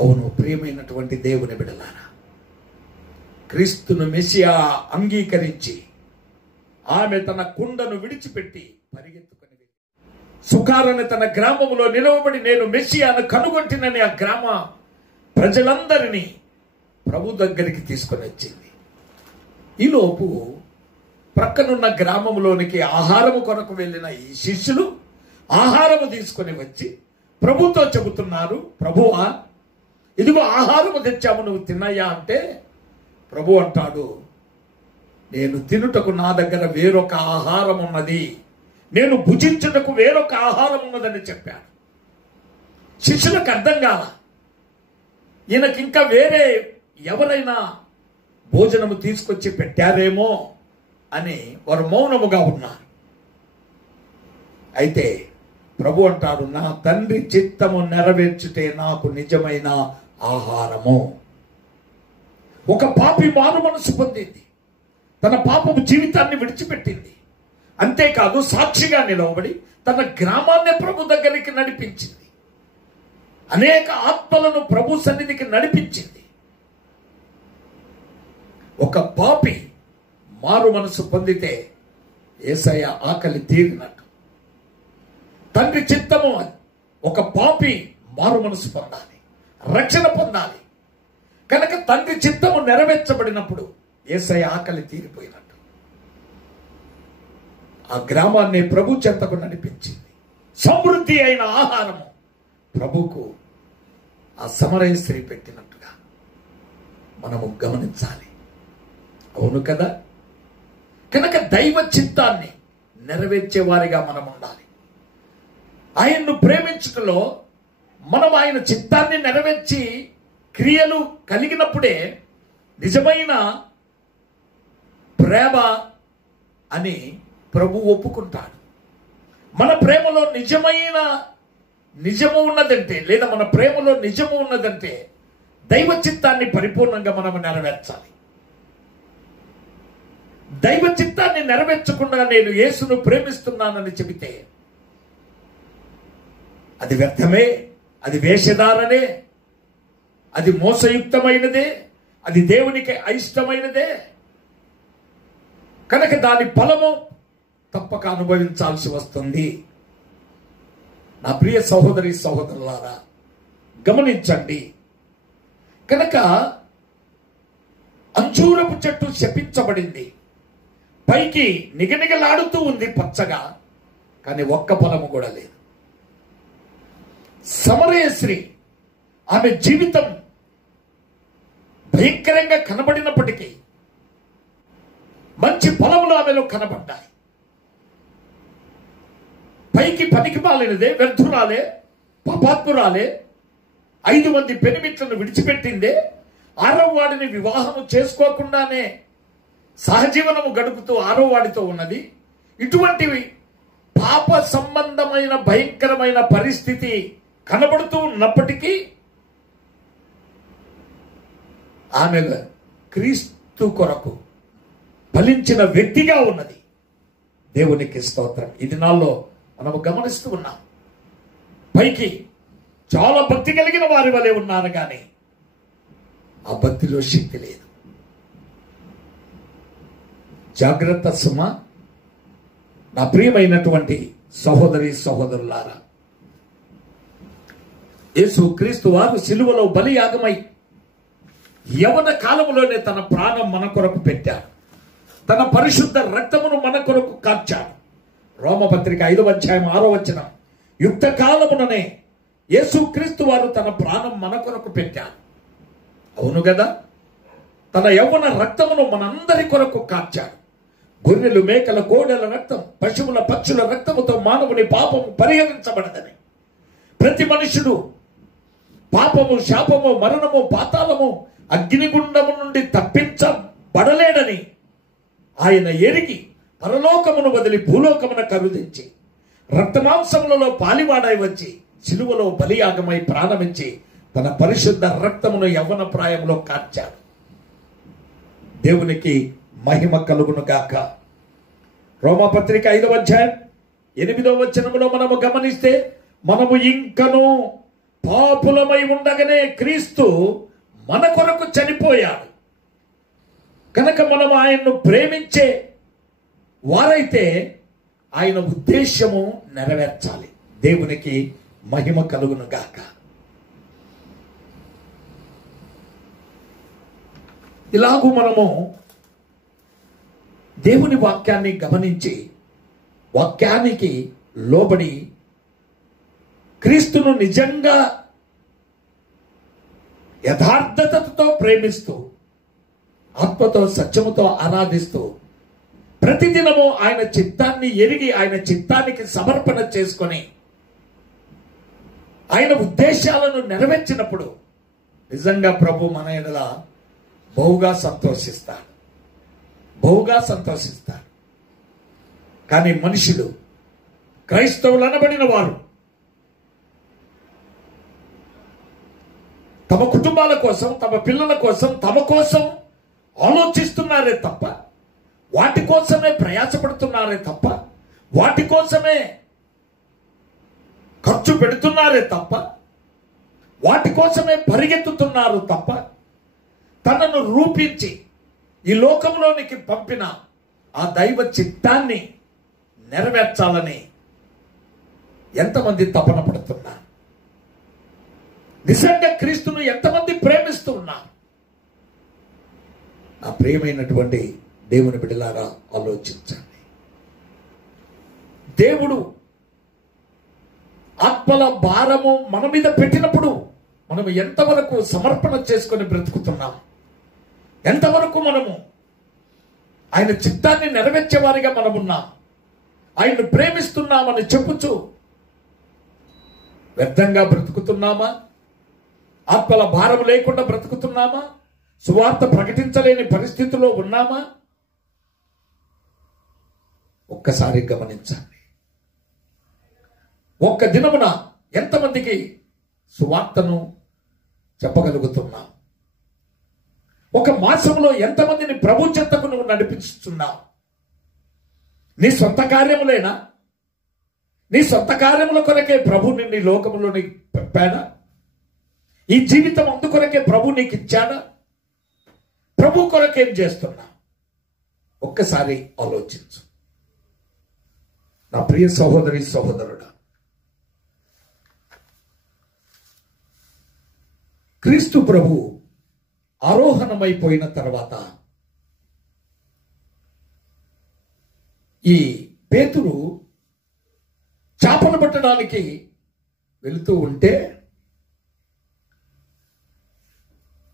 అవును ప్రియమైనటువంటి దేవుని బిడ్డలారా, క్రీస్తును మెస్సియా అంగీకరించి ఆమె తన కుండను విడిచిపెట్టి పరిగెత్తుకుని వెళ్ళి సుకారని తన గ్రామంలో నిలవబడి నేను మెస్సియాను కనుగొంటినని ఆ గ్రామ ప్రజలందరినీ ప్రభు దగ్గరికి తీసుకొని వచ్చింది. ఈలోపు ప్రక్కనున్న గ్రామంలోనికి ఆహారము కొరకు వెళ్ళిన ఈ శిష్యులు ఆహారము తీసుకొని వచ్చి ప్రభుతో చెబుతున్నారు, ప్రభువా ఇదిగో ఆహారము తెచ్చాము, నువ్వు తిన్నాయా అంటే ప్రభు అంటాడు, నేను తినుటకు నా దగ్గర వేరొక ఆహారం ఉన్నది, నేను భుజించుటకు వేరొక ఆహారం ఉన్నదని చెప్పాడు. శిష్యులకు అర్థం కాల, ఈయనకి ఇంకా వేరే ఎవరైనా భోజనము తీసుకొచ్చి పెట్టారేమో అని వారు మౌనముగా ఉన్నారు. అయితే ప్రభు అంటాడు, నా తండ్రి చిత్తము నెరవేర్చుటే నాకు నిజమైన ఆహారము. ఒక పాపి మారు మనసు పొందింది, తన పాపము జీవితాన్ని విడిచిపెట్టింది. అంతేకాదు సాక్షిగా నిలవబడి తన గ్రామాన్ని ప్రభు దగ్గరికి నడిపించింది. అనేక ఆత్మలను ప్రభు సన్నిధికి నడిపించింది. ఒక పాపి మారు మనసు పొందితే యేసయ్య ఆకలి తీరినట్టు. తండ్రి చిత్తము ఒక పాపి మారు మనసు పొందాలి, రక్షణ పొందాలి. కనుక తండ్రి చిత్తము నెరవేర్చబడినప్పుడు యేసయ్య ఆకలి తీరిపోయినట్టు. ఆ గ్రామాన్ని ప్రభు చెంతకు నడిపించింది. సమృద్ధి అయిన ఆహారము ప్రభుకు ఆ సమరయ స్త్రీ పెట్టినట్టుగా మనము గమనించాలి. అవును కదా? కనుక దైవ చిత్తాన్ని నెరవేర్చే వారిగా మనం ఉండాలి. ఆయన్ను ప్రేమించుటలో మనం ఆయన చిత్తాన్ని నెరవేర్చి క్రియలు కలిగినప్పుడే నిజమైన ప్రేమ అని ప్రభు ఒప్పుకుంటాడు. మన ప్రేమలో నిజము ఉన్నదంటే, లేదా మన ప్రేమలో నిజము ఉన్నదంటే దైవ చిత్తాన్ని పరిపూర్ణంగా మనము నెరవేర్చాలి. దైవ చిత్తాన్ని నెరవేర్చకుండా నేను యేసును ప్రేమిస్తున్నానని చెబితే అది వ్యర్థమే, అది వేషధారనే, అది మోసయుక్తమైనదే, అది దేవునికి అయిష్టమైనదే. కనుక దాని ఫలము తప్పక అనుభవించాల్సి వస్తుంది. నా ప్రియ సహోదరి సహోదరులారా గమనించండి. కనుక అంజూరపు చెట్టు శపించబడింది, పైకి నిగనిగలాడుతూ ఉంది పచ్చగా, కానీ ఒక్క ఫలము కూడా లేదు. సమరయ స్త్రీ ఆమె జీవితం భయంకరంగా కనబడినప్పటికీ మంచి ఫలములు ఆమెలో కనబడ్డాయి. పైకి పనికి మాలినదే, వ్యర్థురాలే, పాపాత్మురాలే, 5 మంది పెనిమిట్లను విడిచిపెట్టిందే, 6వ వాడిని వివాహము చేసుకోకుండానే సహజీవనము గడుపుతూ 6వ వాడితో ఉన్నది. ఇటువంటివి పాప సంబంధమైన భయంకరమైన పరిస్థితి కనబడుతూ ఉన్నప్పటికీ ఆమె క్రీస్తు కొరకు ఫలించిన వ్యక్తిగా ఉన్నది. దేవునికి స్తోత్రం. ఈ దినాల్లో మనము గమనిస్తూ ఉన్నాం. పైకి చాలా భక్తి కలిగిన వారి వలె ఉన్నారు, కానీ ఆ భక్తిలో శక్తి లేదు. జాగ్రత్త సుమ, నా ప్రియమైనటువంటి సహోదరి సహోదరులారా, యేసు క్రీస్తు వారు సిలువలో బలియాగమై యవన కాలంలోనే తన ప్రాణం మన కొరకు పెట్టాడు. తన పరిశుద్ధ రక్తమును మన కొరకు కార్చాడు. రోమపత్రిక 5వ అధ్యాయం 6వ వచనం, యుక్త కాలముననే యేసు క్రీస్తు వారు తన ప్రాణం మన కొరకు పెట్టాడు. అవును కదా? తన యవ్వన రక్తమును మనందరి కొరకు కార్చాడు. గొర్రెలు, మేకల, కోడెల రక్తం, పశువుల, పక్షుల రక్తముతో మానవుని పాపము పరిహరించబడదని, ప్రతి మనుషుడు పాపము, శాపము, మరణము, పాతాళము, అగ్నిగుండము నుండి తప్పించబడలేడని ఆయన ఎరిగి పరలోకమును వదిలి భూలోకమున కరుదించి రక్తమాంసములలో పాలివాడై వచ్చి సిలువలో బలియాగమై ప్రాణమించి తన పరిశుద్ధ రక్తమును యవ్వన ప్రాయంలో కార్చాడు. దేవునికి మహిమ కలుగును గాక. రోమపత్రిక 5వ అధ్యాయం 8వ వచనములో మనము గమనిస్తే, మనము ఇంకను పాపులమై ఉండగానే క్రీస్తు మన కొరకు చనిపోయాడు కనుక మనం ఆయన్ను ప్రేమించే వారైతే ఆయన ఉద్దేశము నెరవేర్చాలి. దేవునికి మహిమ కలుగును గాక. ఇలాగూ మనము దేవుని వాక్యాన్ని గమనించి వాక్యానికి లోబడి క్రీస్తును నిజంగా యథార్థతతో ప్రేమిస్తూ ఆత్మతో సత్యముతో ఆరాధిస్తూ ప్రతిదినము ఆయన చిత్తాన్ని ఎరిగి ఆయన చిత్తానికి సమర్పణ చేసుకొని ఆయన ఉద్దేశాలను నెరవేర్చినప్పుడు నిజంగా ప్రభు మన ఎడల బహుగా సంతోషిస్తాడు. కానీ మనుషులు, క్రైస్తవులు అనబడిన వారు తమ కుటుంబాల కోసం, తమ పిల్లల కోసం, తమ కోసం ఆలోచిస్తున్నారే తప్ప, వాటి కోసమే ప్రయాసపడుతున్నారే తప్ప, వాటి కోసమే ఖర్చు పెడుతున్నారే తప్ప, వాటి కోసమే పరిగెత్తుతున్నారు తప్ప, తనను రూపించి ఈ లోకంలోనికి పంపిన ఆ దైవ చిత్తాన్ని నెరవేర్చాలని ఎంతమంది తపన పడుతున్నారు? నిజంగా క్రీస్తును ఎంతమంది ప్రేమిస్తున్నారు? నా ప్రియమైనటువంటి దేవుని బిడ్డలారా, ఆలోచించండి. దేవుడు ఆత్మల భారము మన మీద పెట్టినప్పుడు మనం ఎంతవరకు సమర్పణ చేసుకొని బ్రతుకుతున్నాం, ఎంతవరకు మనము ఆయన చిత్తాన్ని నెరవేర్చే వారిగా మనమున్నాం, ఆయన్ను ప్రేమిస్తున్నామని చెప్పుచు వ్యర్థంగా బ్రతుకుతున్నామా? ఆత్మల భారం లేకుండా బ్రతుకుతున్నామా? సువార్త ప్రకటించలేని పరిస్థితిలో ఉన్నామా? ఒక్కసారి గమనించండి. ఒక్క దినమున ఎంతమందికి సువార్తను చెప్పగలుగుతున్నాం? ఒక మాసంలో ఎంతమందిని ప్రభు చెంతకు నువ్వు నడిపిస్తున్నావు? నీ సొంత కార్యములేనా? నీ సొంత కార్యముల కొరకే ప్రభు నిన్ను లోకములో నీకు పంపాడా? ఈ జీవితం అందుకొరకే ప్రభు నీకు ఇచ్చాడా? ప్రభు కొరకేం చేస్తున్నా? ఒక్కసారి ఆలోచించు. నా ప్రియ సహోదరి సహోదరుడా, క్రీస్తు ప్రభు ఆరోహణమైపోయిన తర్వాత ఈ పేతురు చేపలు పట్టడానికి వెళుతూ ఉంటే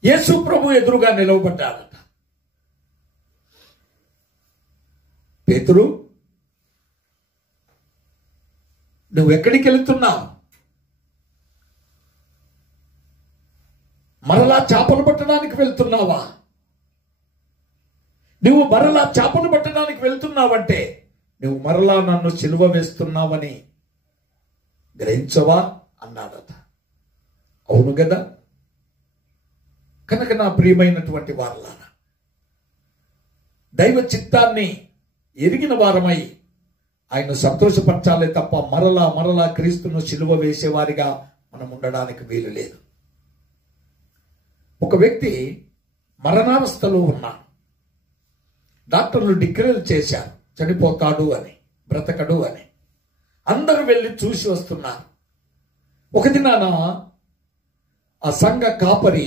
యేసు ప్రభు ఎదురుగా నిలవబడ్డాడట. పేతురు, నువ్వెక్కడికి వెళుతున్నావు? మరలా చేపలు పట్టడానికి వెళ్తున్నావా? నువ్వు మరలా చేపలు పట్టడానికి వెళ్తున్నావంటే నువ్వు మరలా నన్ను సిలువ వేస్తున్నావని గ్రహించవా అన్నాడట. అవును కదా. కనుక నా ప్రియమైనటువంటి వారలారా, దైవ చిత్తాన్ని ఎరిగిన వారమై ఆయన సంతోషపరచాలే తప్ప మరలా మరలా క్రీస్తును సిలువ వేసేవారిగా మనం ఉండడానికి వీలు లేదు. ఒక వ్యక్తి మరణావస్థలో ఉన్నాడు. డాక్టర్లు డిక్లేర్ చేశారు చనిపోతాడు అని, బ్రతకడు అని. అందరూ వెళ్ళి చూసి వస్తున్నారు. ఒక దినాన ఆ సంఘ కాపరి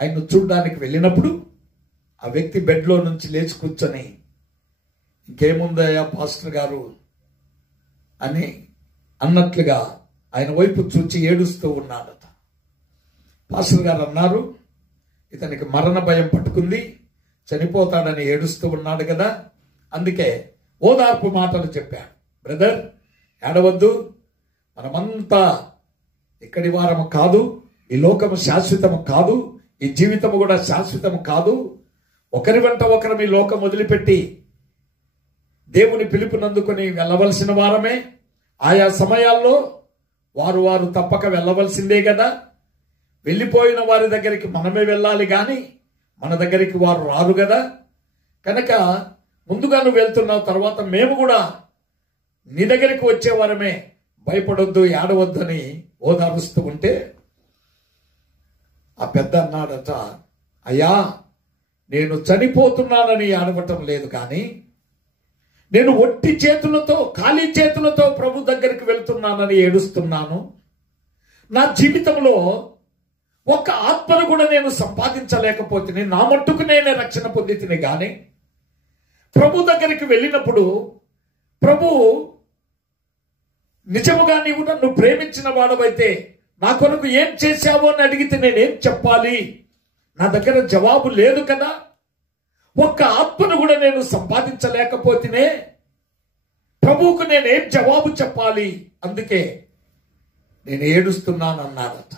ఆయన్ను చూడడానికి వెళ్ళినప్పుడు ఆ వ్యక్తి బెడ్లో నుంచి లేచి కూర్చొని, ఇంకేముందయ్యా పాస్టర్ గారు అని అన్నట్లుగా ఆయన వైపు చూచి ఏడుస్తూ ఉన్నాడట. పాస్టర్ గారు అన్నారు, ఇతనికి మరణ భయం పట్టుకుంది, చనిపోతాడని ఏడుస్తూ ఉన్నాడు కదా, అందుకే ఓదార్పు మాటలు చెప్పాడు. బ్రదర్, ఏడవద్దు, మనమంతా ఇక్కడి వారము కాదు, ఈ లోకము శాశ్వతము కాదు, ఈ జీవితము కూడా శాశ్వతము కాదు. ఒకరి వెంట ఒకరం ఈ లోకం వదిలిపెట్టి దేవుని పిలుపునందుకొని వెళ్ళవలసిన వారమే. ఆయా సమయాల్లో వారు వారు తప్పక వెళ్ళవలసిందే కదా. వెళ్ళిపోయిన వారి దగ్గరికి మనమే వెళ్ళాలి కానీ మన దగ్గరికి వారు రారు కదా. కనుక ముందుగా నువ్వు వెళ్తున్నావు, తర్వాత మేము కూడా నీ దగ్గరికి వచ్చేవారమే, భయపడొద్దు, ఏడవద్దు అని ఓదారుస్తూ ఉంటే ఆ పెద్ద అన్నాడట, అయ్యా నేను చనిపోతున్నానని ఆడవటం లేదు, కానీ నేను ఒట్టి చేతులతో ఖాళీ చేతులతో ప్రభు దగ్గరికి వెళ్తున్నానని ఏడుస్తున్నాను. నా జీవితంలో ఒక్క ఆత్మను కూడా నేను సంపాదించలేకపోతే, నా మట్టుకు నేనే రక్షణ పొందితిని, కానీ ప్రభు దగ్గరికి వెళ్ళినప్పుడు ప్రభు నిజముగా నీవు నన్ను ప్రేమించిన వాడవైతే నా కొరకు ఏం చేశావో అని అడిగితే నేనేం చెప్పాలి? నా దగ్గర జవాబు లేదు కదా. ఒక్క ఆత్మను కూడా నేను సంపాదించలేకపోతేనే ప్రభువుకు నేనేం జవాబు చెప్పాలి? అందుకే నేను ఏడుస్తున్నాను అన్నాడట.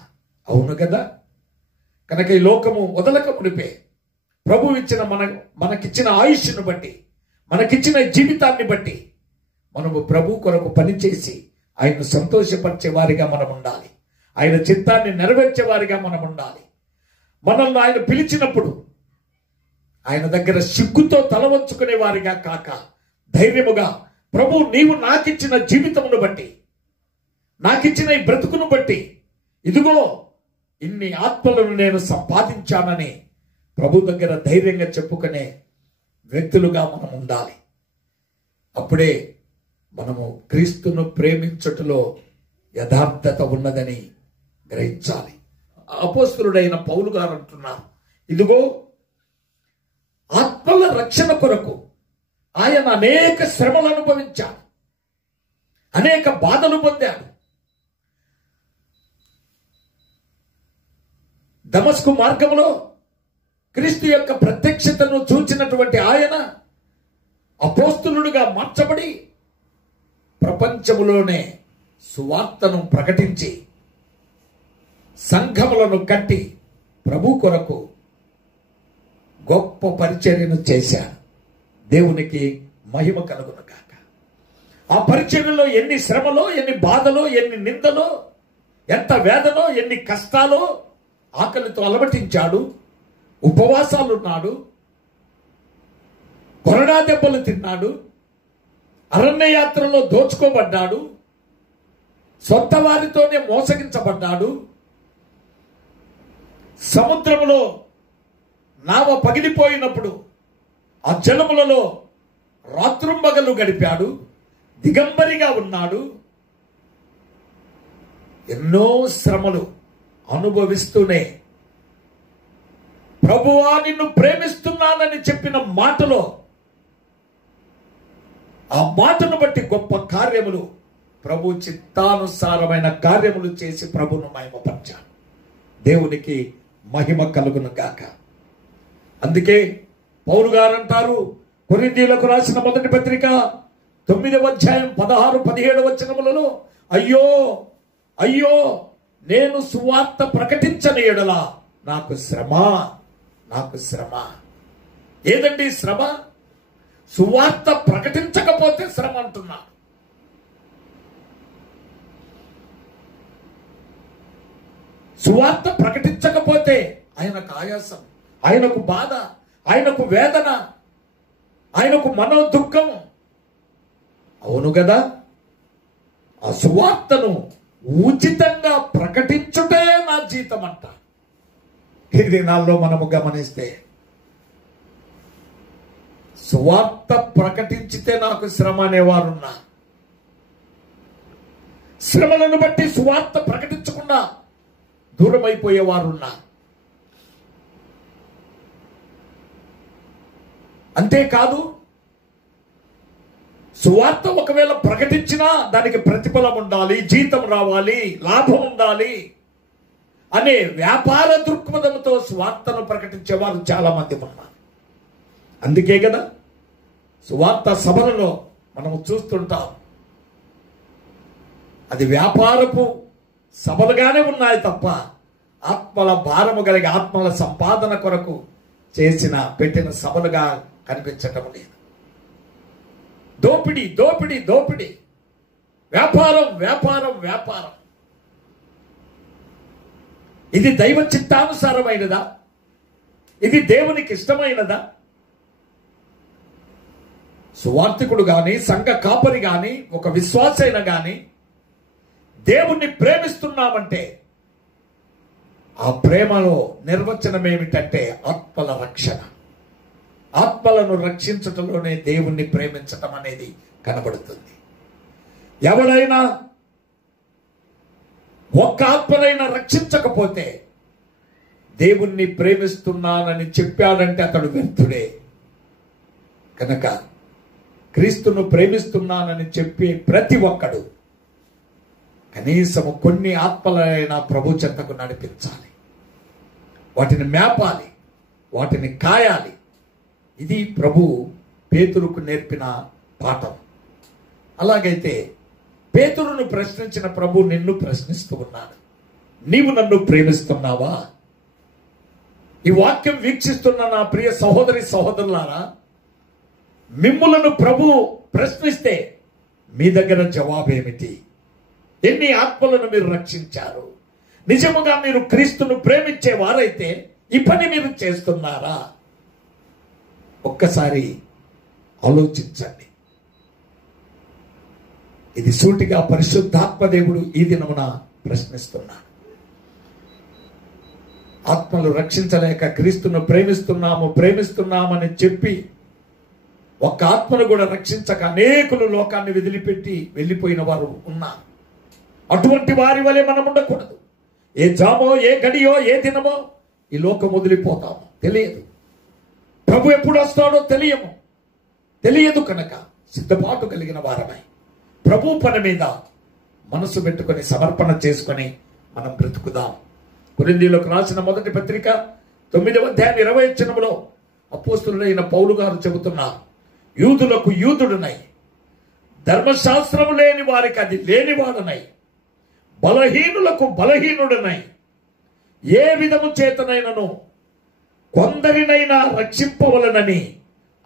అవును కదా. కనుక ఈ లోకము వదలక మునిపే ప్రభు ఇచ్చిన మనకిచ్చిన ఆయుష్ను బట్టి, మనకిచ్చిన జీవితాన్ని బట్టి మనము ప్రభు కొరకు పనిచేసి ఆయన్ను సంతోషపరిచే వారిగా మనం ఉండాలి. ఆయన చిత్తాన్ని నెరవేర్చే వారిగా మనం ఉండాలి. మనల్ని ఆయన పిలిచినప్పుడు ఆయన దగ్గర సిగ్గుతో తల వంచుకునే వారిగా కాక ధైర్యముగా, ప్రభు నీవు నాకిచ్చిన జీవితమును బట్టి, నాకిచ్చిన ఈ బ్రతుకును బట్టి, ఇదిగో ఇన్ని ఆత్మలను నేను సంపాదించానని ప్రభు దగ్గర ధైర్యంగా చెప్పుకునే వ్యక్తులుగా మనం ఉండాలి. అప్పుడే మనము క్రీస్తును ప్రేమించుటలో యథార్థత ఉన్నదని గ్రహించాలి. అపోస్తలుడైన పౌలు గారు అంటున్నారు, ఇదిగో ఆత్మల రక్షణ కొరకు ఆయన అనేక శ్రమలు అనుభవించాడు, అనేక బాధలు పొందాడు. దమస్కు మార్గంలో క్రీస్తు యొక్క ప్రత్యక్షతను చూచినటువంటి ఆయన అపోస్తలుడుగా మార్చబడి ప్రపంచములోనే సువార్తను ప్రకటించి సంఘములను కట్టి ప్రభు కొరకు గొప్ప పరిచర్యను చేశాడు. దేవునికి మహిమ కలుగును గాక. ఆ పరిచర్యలో ఎన్ని శ్రమలో, ఎన్ని బాధలో, ఎన్ని నిందలో, ఎంత వేదనో, ఎన్ని కష్టాలో, ఆకలితో అలమటించాడు, ఉపవాసాలున్నాడు, కొరడా దెబ్బలు తిన్నాడు, అరణ్య యాత్రలో దోచుకోబడ్డాడు, సొంత వారితోనే మోసగించబడ్డాడు, సముద్రములో నావ పగిలిపోయినప్పుడు ఆ జలములలో రాత్రుంబగలు గడిపాడు, దిగంబరిగా ఉన్నాడు. ఎన్నో శ్రమలు అనుభవిస్తూనే ప్రభువా నిన్ను ప్రేమిస్తున్నానని చెప్పిన మాటలో, ఆ మాటను బట్టి గొప్ప కార్యములు, ప్రభు చిత్తానుసారమైన కార్యములు చేసి ప్రభును మహిమపరిచాడు. దేవునికి మహిమ కలుగును గాక. అందుకే పౌలు గారు అంటారు, కొరింథీయులకు రాసిన మొదటి పత్రిక 9వ అధ్యాయం 16-17 వచనములలో, అయ్యో అయ్యో నేను సువార్త ప్రకటించని ఎడల నాకు శ్రమ, నాకు శ్రమ. ఏదండి శ్రమ? సువార్త ప్రకటించకపోతే శ్రమ అంటున్నా. సువార్త ప్రకటించకపోతే ఆయనకు ఆయాసం, ఆయనకు బాధ, ఆయనకు వేదన, ఆయనకు మనో దుఃఖం. అవును కదా. ఆ సువార్తను ఉచితంగా ప్రకటించుటే నా జీతం అంట. ఈ దినాల్లో మనము గమనిస్తే సువార్త ప్రకటించితే నాకు శ్రమ అనేవారున్నా, శ్రమలను బట్టి సువార్త ప్రకటించకుండా దూరం అయిపోయేవారున్నా. అంతేకాదు, సువార్త ఒకవేళ ప్రకటించినా దానికి ప్రతిఫలం ఉండాలి, జీతం రావాలి, లాభం ఉండాలి అనే వ్యాపార దృక్పథంతో సువార్తను ప్రకటించేవారు చాలా మంది ఉన్నారు. అందుకే కదా సువార్త సభలలో మనము చూస్తుంటాం, అది వ్యాపారపు సభలుగానే ఉన్నాయి తప్ప ఆత్మల భారము కలిగి ఆత్మల సంపాదన కొరకు పెట్టిన సభలుగా కనిపించటం లేదు. దోపిడి దోపిడి దోపిడి, వ్యాపారం వ్యాపారం వ్యాపారం. ఇది దైవ చిత్తానుసారమైనదా? ఇది దేవునికి ఇష్టమైనదా? సువార్థికుడు గాని, సంఘ కాపరి గాని, ఒక విశ్వాసైన గాని దేవుణ్ణి ప్రేమిస్తున్నామంటే ఆ ప్రేమలో నిర్వచనం ఏమిటంటే ఆత్మల రక్షణ. ఆత్మలను రక్షించటంలోనే దేవుణ్ణి ప్రేమించటం అనేది కనబడుతుంది. ఎవడైనా ఒక్క ఆత్మనైనా రక్షించకపోతే దేవుణ్ణి ప్రేమిస్తున్నానని చెప్పాడంటే అతడు వ్యర్థుడే. కనుక క్రీస్తును ప్రేమిస్తున్నానని చెప్పే ప్రతి ఒక్కడు కనీసము కొన్ని ఆత్మలైనా ప్రభు చెంతకు నడిపించాలి, వాటిని మేపాలి, వాటిని కాయాలి. ఇది ప్రభు పేతురుకు నేర్పిన పాఠం. అలాగైతే పేతురును ప్రశ్నించిన ప్రభు నిన్ను ప్రశ్నిస్తూ ఉన్నాడు. నీవు నన్ను ప్రేమిస్తున్నావా? ఈ వాక్యం వీక్షిస్తున్న నా ప్రియ సహోదరి సహోదరులారా, మిమ్ములను ప్రభు ప్రశ్నిస్తే మీ దగ్గర జవాబేమిటి? ఎన్ని ఆత్మలను మీరు రక్షించారు? నిజముగా మీరు క్రీస్తును ప్రేమించే వారైతే ఈ పని మీరు చేస్తున్నారా? ఒక్కసారి ఆలోచించండి. ఇది సూటిగా పరిశుద్ధాత్మ దేవుడు ఈ దినమున ప్రశ్నిస్తున్నాడు. ఆత్మలు రక్షించలేక క్రీస్తును ప్రేమిస్తున్నామని చెప్పి ఒక్క ఆత్మను కూడా రక్షించక అనేకులు లోకాన్ని వదిలిపెట్టి వెళ్ళిపోయిన వారు ఉన్నారు. అటువంటి వారి వలె మనం ఉండకూడదు. ఏ జామో, ఏ గడియో, ఏ దినమో ఈ లోకం వదిలిపోతాము, తెలియదు. ప్రభు ఎప్పుడు వస్తాడో తెలియదు. కనుక సిద్ధపాటు కలిగిన వారమై ప్రభు పని మీద మనసు పెట్టుకొని సమర్పణ చేసుకొని మనం బ్రతుకుదాం. కొరింథీయులకు రాసిన మొదటి పత్రిక 9వ అధ్యాయం 20వ వచనములో అపోస్తలుడైన పౌలు గారు చెబుతున్నారు, యూదులకు యూదుడునై, ధర్మశాస్త్రము లేని వారికి అది లేనివాడనై, బలహీనులకు బలహీనుడనై, ఏ విధము చేతనైనను కొందరినైనా రక్షింపవలనని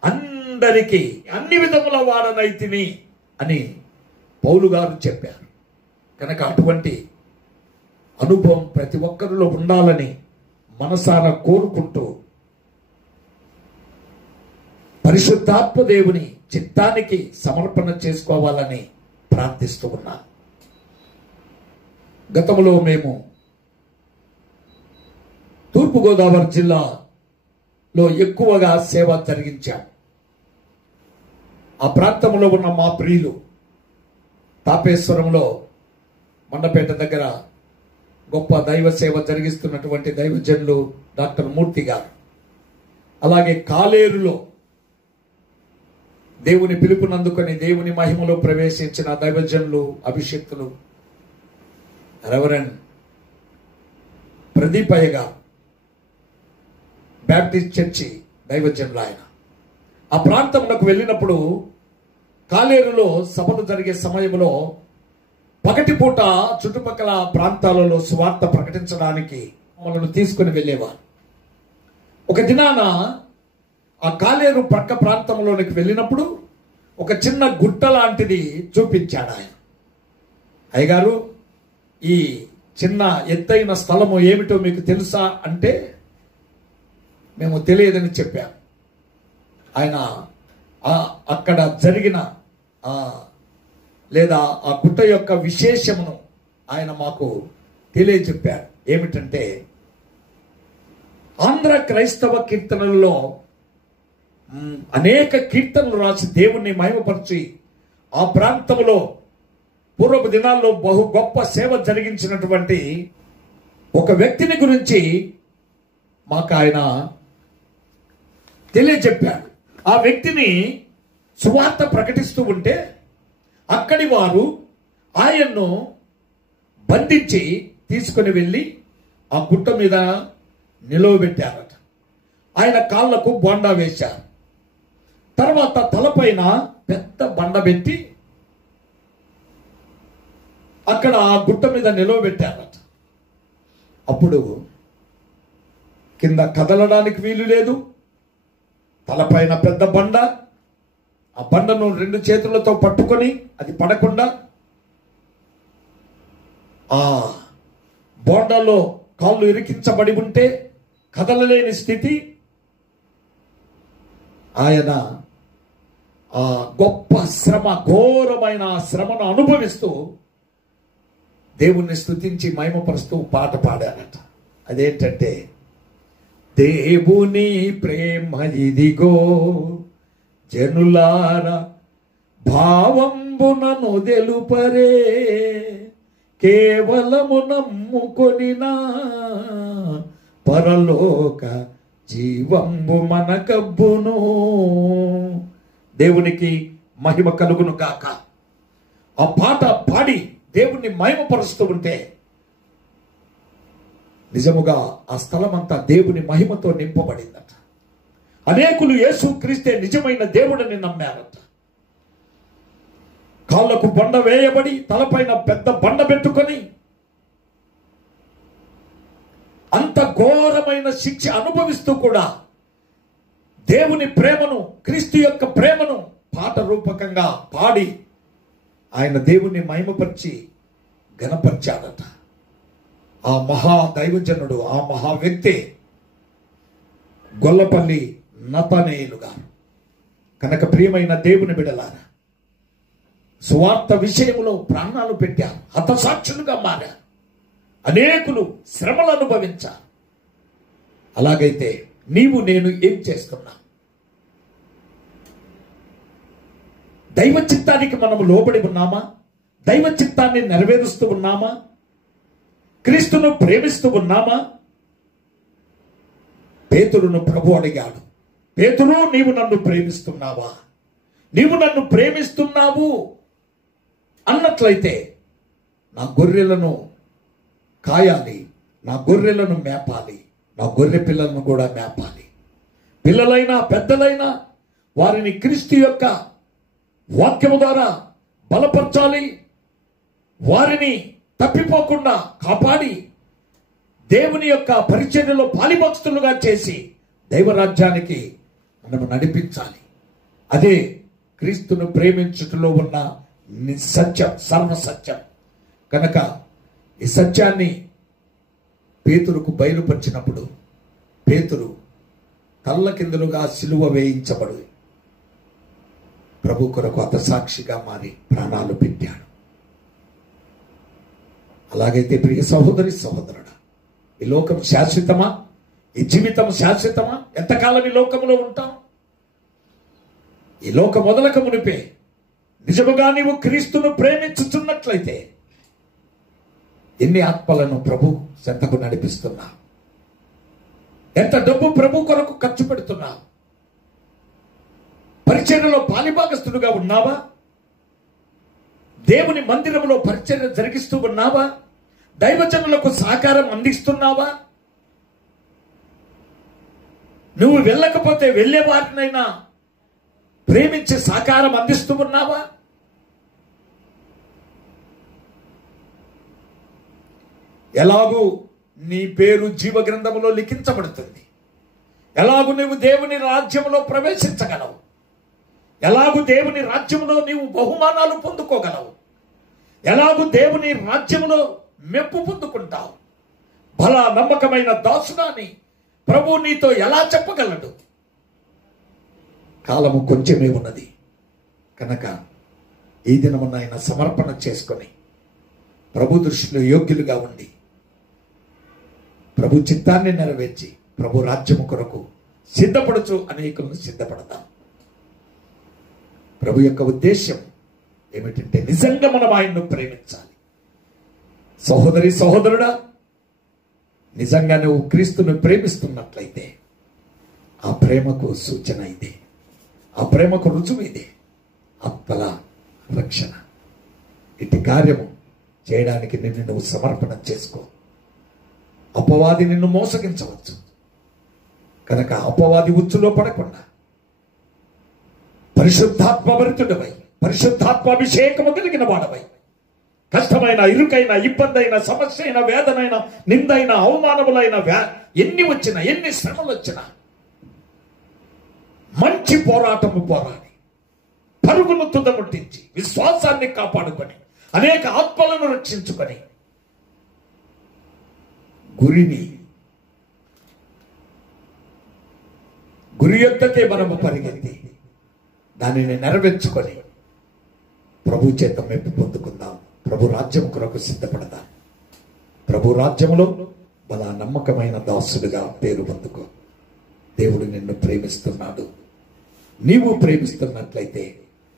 అందరికీ అన్ని విధముల వాడనైతిని అని పౌలు గారు చెప్పారు. కనుక అటువంటి అనుభవం ప్రతి ఒక్కరిలో ఉండాలని మనసారా కోరుకుంటూ పరిశుద్ధాత్మ దేవుని చిత్తానికి సమర్పణ చేసుకోవాలని ప్రార్థిస్తూ ఉన్నాను. గతంలో మేము తూర్పుగోదావరి జిల్లాలో ఎక్కువగా సేవ జరిగించాం. ఆ ప్రాంతంలో ఉన్న మా ప్రియులు తాపేశ్వరంలో మండపేట దగ్గర గొప్ప దైవ సేవ జరిగిస్తున్నటువంటి దైవజనులు డాక్టర్ మూర్తి గారు, అలాగే కాలేరులో దేవుని పిలుపునందుకొని దేవుని మహిమలో ప్రవేశించిన దైవజనులు అభిషేక్తులు రెవరెండ్ ప్రదీప్ అయ్య గారు, బ్యాప్టిస్ట్ చర్చి దైవజనులు ఆయన. ఆ ప్రాంతంలోకి వెళ్ళినప్పుడు కాలేరులో సభలు జరిగే సమయంలో పగటిపూట చుట్టుపక్కల ప్రాంతాలలో సువార్త ప్రకటించడానికి మనల్ని తీసుకుని వెళ్ళేవారు. ఒక దినాన ఆ కాలేరు ప్రక్క ప్రాంతంలోనికి వెళ్ళినప్పుడు ఒక చిన్న గుట్ట లాంటిది చూపించాడు ఆయన. అయ్యగారు, ఈ చిన్న ఎత్తైన స్థలము ఏమిటో మీకు తెలుసా అంటే మేము తెలియదని చెప్పాము. ఆయన అక్కడ జరిగిన లేదా ఆ గుట్ట యొక్క విశేషమును ఆయన మాకు తెలియజెప్పారు. ఏమిటంటే, ఆంధ్ర క్రైస్తవ కీర్తనల్లో అనేక కీర్తనలు రాసి దేవుణ్ణి మహిమపరిచి ఆ ప్రాంతంలో పూర్వపు దినాల్లో బహు గొప్ప సేవ జరిగించినటువంటి ఒక వ్యక్తిని గురించి మాకు ఆయన తెలియజెప్పాడు. ఆ వ్యక్తిని సువార్త ప్రకటిస్తూ ఉంటే అక్కడి వారు ఆయన్ను బంధించి తీసుకుని వెళ్ళి ఆ గుట్ట మీద నిలవబెట్టారట. ఆయన కాళ్లకు బొండా వేశారు. తర్వాత తలపైన పెద్ద బండ పెట్టి అక్కడ ఆ గుట్ట మీద నిలవబెట్టారట. అప్పుడు కింద కదలడానికి వీలు లేదు. తలపైన పెద్ద బండ, ఆ బండను 2 చేతులతో పట్టుకొని అది పడకుండా ఆ బోండాలో కాళ్ళు ఇరికించబడి ఉంటే కదలలేని స్థితి. ఆయన ఆ గొప్ప శ్రమ, ఘోరమైన శ్రమను అనుభవిస్తూ దేవుణ్ణి స్తుతించి మహిమపరుస్తూ పాట పాడారట. అదేంటంటే, దేవుని ప్రేమ ఇదిగో జనులారా భావంబునను తెలుపరే, కేవలము నమ్ముకొనినా పరలోక జీవంబు మనకబ్బును. దేవునికి మహిమ కలుగును గాక. ఆ పాట పాడి దేవుణ్ణి మహిమపరుస్తూ ఉంటే నిజముగా ఆ స్థలం అంతా దేవుని మహిమతో నింపబడిందట. అనేకులు యేసు క్రీస్తే నిజమైన దేవుడిని నమ్మారట. కాళ్ళకు బండ వేయబడి తలపైన పెద్ద బండ పెట్టుకొని అంత ఘోరమైన శిక్ష అనుభవిస్తూ కూడా దేవుని ప్రేమను, క్రీస్తు యొక్క ప్రేమను పాట రూపకంగా పాడి ఆయన దేవుని మహిమపరిచి ఘనపరిచాడట. ఆ మహా దైవజనుడు, ఆ మహా వ్యక్తి గొల్లపల్లి నతనేయులు గారు. కనుక ప్రియమైన దేవుని బిడ్డలారా, సువార్త విషయంలో ప్రాణాలు పెట్టారు, హతసాక్షులుగా మారారు, అనేకులు శ్రమలు అనుభవించారు. అలాగైతే నీవు నేను ఏం చేస్తున్నా? దైవ చిత్తానికి మనము లోబడి ఉన్నామా? దైవ చిత్తాన్ని నెరవేరుస్తూ ఉన్నామా? క్రీస్తును ప్రేమిస్తూ ఉన్నామా? పేతురును ప్రభు అడిగాడు, పేతురు, నీవు నన్ను ప్రేమిస్తున్నావా? నీవు నన్ను ప్రేమిస్తున్నావు అన్నట్లయితే నా గొర్రెలను కాయాలి, నా గొర్రెలను మేపాలి, నా గొర్రె పిల్లలను కూడా మేపాలి. పిల్లలైనా పెద్దలైనా వారిని క్రీస్తు యొక్క వాక్యము ద్వారా బలపరచాలి. వారిని తప్పిపోకుండా కాపాడి దేవుని యొక్క పరిచర్యలో పాలిభక్తులుగా చేసి దైవరాజ్యానికి మనము నడిపించాలి. అదే క్రీస్తును ప్రేమించుటలో ఉన్న సత్యం, సర్వసత్యం. కనుక ఈ సత్యాన్ని పేతురుకు బయలుపరిచినప్పుడు పేతురు కళ్ళ కిందలుగా సిలువ వేయించబడు ప్రభు కొరకు హతసాక్షిగా మారి ప్రాణాలు పెట్టాడు. అలాగైతే ప్రియ సహోదరి సహోదరుడా, ఈ లోకం శాశ్వతమా? ఈ జీవితం శాశ్వతమా? ఎంతకాలం ఈ లోకంలో ఉంటాం? ఈ లోకం మొదలక మునిపే నిజముగా నీవు క్రీస్తును ప్రేమించుతున్నట్లయితే ఎన్ని ఆత్మలను ప్రభు చెంతకు నడిపిస్తున్నా? ఎంత డబ్బు ప్రభు కొరకు ఖర్చు పెడుతున్నా? పరిచర్యలో పాలిభాగస్తుడుగా ఉన్నావా? దేవుని మందిరంలో పరిచర్య జరిగిస్తూ ఉన్నావా? దైవజనులకు సహకారం అందిస్తున్నావా? నువ్వు వెళ్ళకపోతే వెళ్ళే వారినైనా ప్రేమించే సహకారం అందిస్తూ ఉన్నావా? ఎలాగూ నీ పేరు జీవ గ్రంథములో లిఖించబడుతుంది. ఎలాగూ నువ్వు దేవుని రాజ్యంలో ప్రవేశించగలవు. ఎలాగూ దేవుని రాజ్యంలో నీవు బహుమానాలు పొందుకోగలవు. ఎలాగూ దేవుని రాజ్యంలో మెప్పు పొందుకుంటావు. బలా నమ్మకమైన దాసుడాని ప్రభు నీతో ఎలా చెప్పగలడు? కాలము కొంచెమే ఉన్నది కనుక ఈ దినమున ఆయన సమర్పణ చేసుకొని ప్రభు దృష్టిలో యోగ్యులుగా ఉండి ప్రభు చిత్తాన్ని నెరవేర్చి ప్రభు రాజ్యము కొరకు సిద్ధపడుచు అనేకులను సిద్ధపడతాం. ప్రభు యొక్క ఉద్దేశం ఏమిటంటే నిజంగా మనం ఆయన్ను ప్రేమించాలి. సహోదరి సహోదరుడా, నిజంగా నువ్వు క్రీస్తును ప్రేమిస్తున్నట్లయితే ఆ ప్రేమకు సూచన ఇదే, ఆ ప్రేమకు రుజువు ఇదే, ఆత్మల రక్షణ. ఇటు కార్యము చేయడానికి నిన్ను నువ్వు సమర్పణ చేసుకో. అపవాది నిన్ను మోసగించవచ్చు కనుక అపవాది ఉచ్చులో పడకుండా పరిశుద్ధాత్మభరితుడవై, పరిశుద్ధాత్మాభిషేకము కలిగిన వాడవై, కష్టమైన, ఇరుకైన, ఇబ్బంది అయిన, సమస్య అయిన, వేదనైన, నిందైన, అవమానములైన, ఎన్ని వచ్చినా, ఎన్ని శ్రమలు వచ్చినా మంచి పోరాటము పోరాడి పరుగును తుదముట్టించి విశ్వాసాన్ని కాపాడుకొని అనేక ఆత్మలను రక్షించుకొని గురి యొద్దకే మనము పరిగెత్తి దానిని నెరవేర్చుకొని ప్రభు చేత మెప్పు పొందుకుందాం. ప్రభు రాజ్యం కొరకు సిద్ధపడదాం. ప్రభు రాజ్యములో బలా నమ్మకమైన దాసుడిగా పేరు పొందుకో. దేవుడు నిన్ను ప్రేమిస్తున్నాడు. నీవు ప్రేమిస్తున్నట్లయితే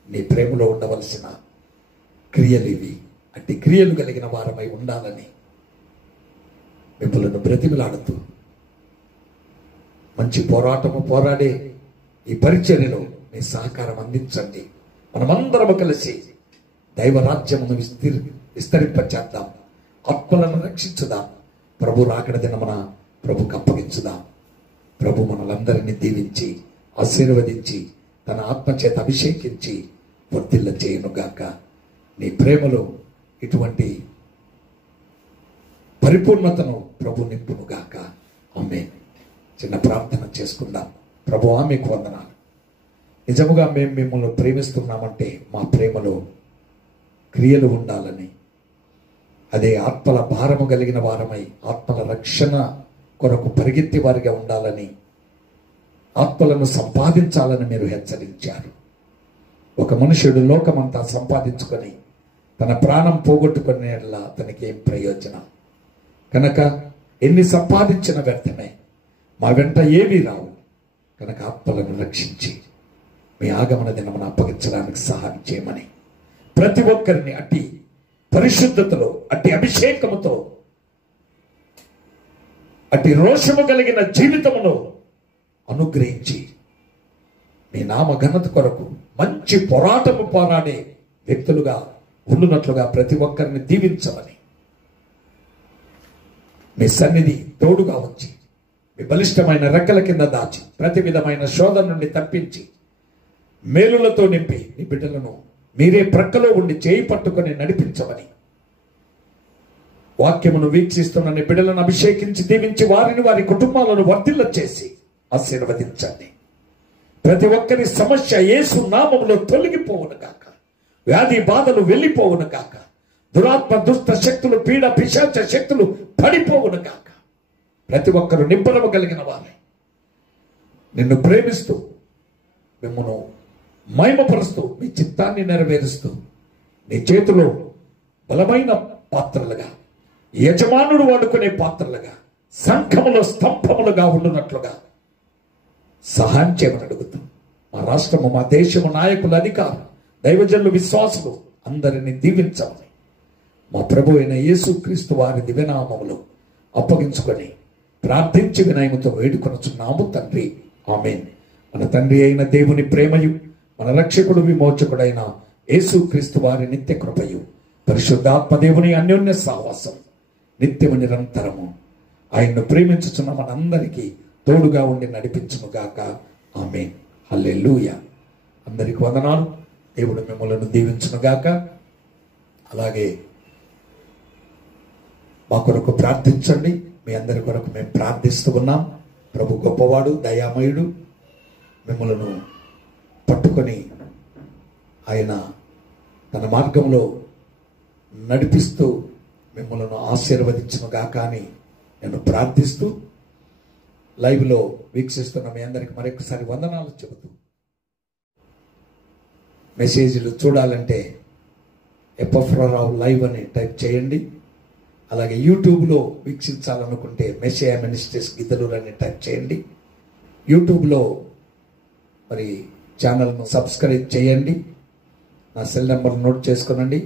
నీ ప్రేమలో ఉండవలసిన క్రియలు ఇవి. అట్టి క్రియలు కలిగిన వారమై ఉండాలని మిమ్మల్ని బ్రతిమలాడుతూ మంచి పోరాటము పోరాడే ఈ పరిచర్యలో మీ సహకారం అందించండి. మనమందరము కలిసి దైవరాజ్యమును విస్తరింపచేద్దాం. ఆత్మలను రక్షించుదాం. ప్రభు రాకడ దినమున ప్రభుకు అప్పగించుదాం. ప్రభు మనలందరినీ దీవించి ఆశీర్వదించి తన ఆత్మచేత అభిషేకించి వర్ధిల్ల చేయునుగాక. నీ ప్రేమలో ఇటువంటి పరిపూర్ణతను ప్రభు నింపునుగాక. ఆమేన్. చిన్న ప్రార్థన చేసుకుందాం. ప్రభువా, మీకు వందనాలు. నిజముగా మేము మిమ్మల్ని ప్రేమిస్తున్నామంటే మా ప్రేమలో క్రియలు ఉండాలని, అదే ఆత్మల భారము కలిగిన వారమై ఆత్మల రక్షణ కొరకు పరిగెత్తి వారిగా ఉండాలని, ఆత్మలను సంపాదించాలని మీరు హెచ్చరించారు. ఒక మనుషుడు లోకమంతా సంపాదించుకొని తన ప్రాణం పోగొట్టుకునేలా అతనికి ఏం ప్రయోజనం? కనుక ఎన్ని సంపాదించిన వ్యర్థమే, మా వెంట ఏమీ రావు. కనుక ఆత్మలను రక్షించి మీ ఆగమన దినమున అప్పగించడానికి సహాయం చేయమని ప్రతి ఒక్కరిని అట్టి పరిశుద్ధతలో, అట్టి అభిషేకముతో, అట్టి రోషము కలిగిన జీవితమును అనుగ్రహించి మీ నామ ఘనత కొరకు మంచి పోరాటము పోరాడే వ్యక్తులుగా ఉండునట్లుగా ప్రతి ఒక్కరిని దీవించమని మీ సన్నిధి తోడుగా వచ్చి మీ బలిష్టమైన రెక్కల కింద దాచి ప్రతి విధమైన శోధన నుండి తప్పించి మేలులతో నింపి మీ బిడ్డలను మీరే ప్రక్కలో ఉండి చేయి పట్టుకొని నడిపించమని, వాక్యమును వీక్షిస్తున్న నీ బిడ్డలను అభిషేకించి దీవించి వారిని వారి కుటుంబాలను వర్ధిల్ల చేసి ఆశీర్వదించండి. ప్రతి ఒక్కరి సమస్య యేసు నామములో తొలగిపోవును కాక. వ్యాధి బాధలు వెళ్ళిపోవును కాక. దురాత్మ దుష్ట శక్తులు, పీడ పిశాచ శక్తులు పడిపోవును కాక. ప్రతి ఒక్కరు నిబ్బరము కలిగిన వారే నిన్ను ప్రేమిస్తూ మిమ్మను మహిమపరుస్తూ మీ చిత్తాన్ని నెరవేరుస్తూ నీ చేతిలో బలమైన పాత్రలుగా, యజమానుడు వాడుకునే పాత్రలుగా, సంఘములో స్తంభములుగా ఉండునట్లుగా సహాయం చేయమని అడుగుతాం. మా రాష్ట్రము, మా దేశము, నాయకులు, అధికారులు, దైవజనులు, విశ్వాసులు అందరినీ దీవించమని మా ప్రభు అయిన యేసుక్రీస్తు వారి దివ్యనామములో అప్పగించుకొని ప్రార్థించి వినయముతో వేడుకొనుచున్నాము తండ్రి. ఆమేన్. మన తండ్రి అయిన దేవుని ప్రేమయు, మన రక్షకుడు విమోచకుడైన యేసుక్రీస్తు వారి నిత్య కృపయు, పరిశుద్ధాత్మ దేవుని అన్యోన్య సహవాసం నిత్యము నిరంతరము ఆయన్ను ప్రేమించుచున్న మనందరికీ తోడుగా ఉండి నడిపించునుగాక. ఆమేన్. హల్లెలూయా. అందరికి వందనాలు. దేవుడు మిమ్మల్ని దీవించునుగాక. అలాగే మా కొరకు ప్రార్థించండి. మీ అందరి కొరకు మేము ప్రార్థిస్తూ ఉన్నాం. ప్రభు గొప్పవాడు, దయామయుడు. మిమ్మలను పట్టుకొని ఆయన తన మార్గంలో నడిపిస్తూ మిమ్మల్ని ఆశీర్వదించునుగాక అని నేను ప్రార్థిస్తూ లైవ్లో వీక్షిస్తున్న మీ అందరికి మరొకసారి వందనాలు చెబుతూ, మెసేజ్లు చూడాలంటే ఎపఫ్రారావు లైవ్ అని టైప్ చేయండి. అలాగే యూట్యూబ్లో వీక్షించాలనుకుంటే మెస్సియా మినిస్ట్రీస్ గిద్దలూరు అని టైప్ చేయండి. యూట్యూబ్లో మరి ఛానల్ను సబ్స్క్రైబ్ చేయండి. నా సెల్ నెంబర్ నోట్ చేసుకోనండి.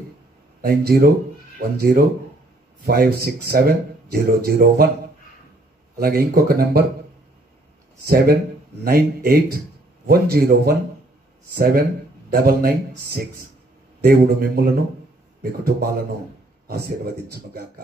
9010567001. అలాగే ఇంకొక నెంబర్ 7981017996. దేవుడు మిమ్ములను, మీ కుటుంబాలను ఆశీర్వదించునుగాక.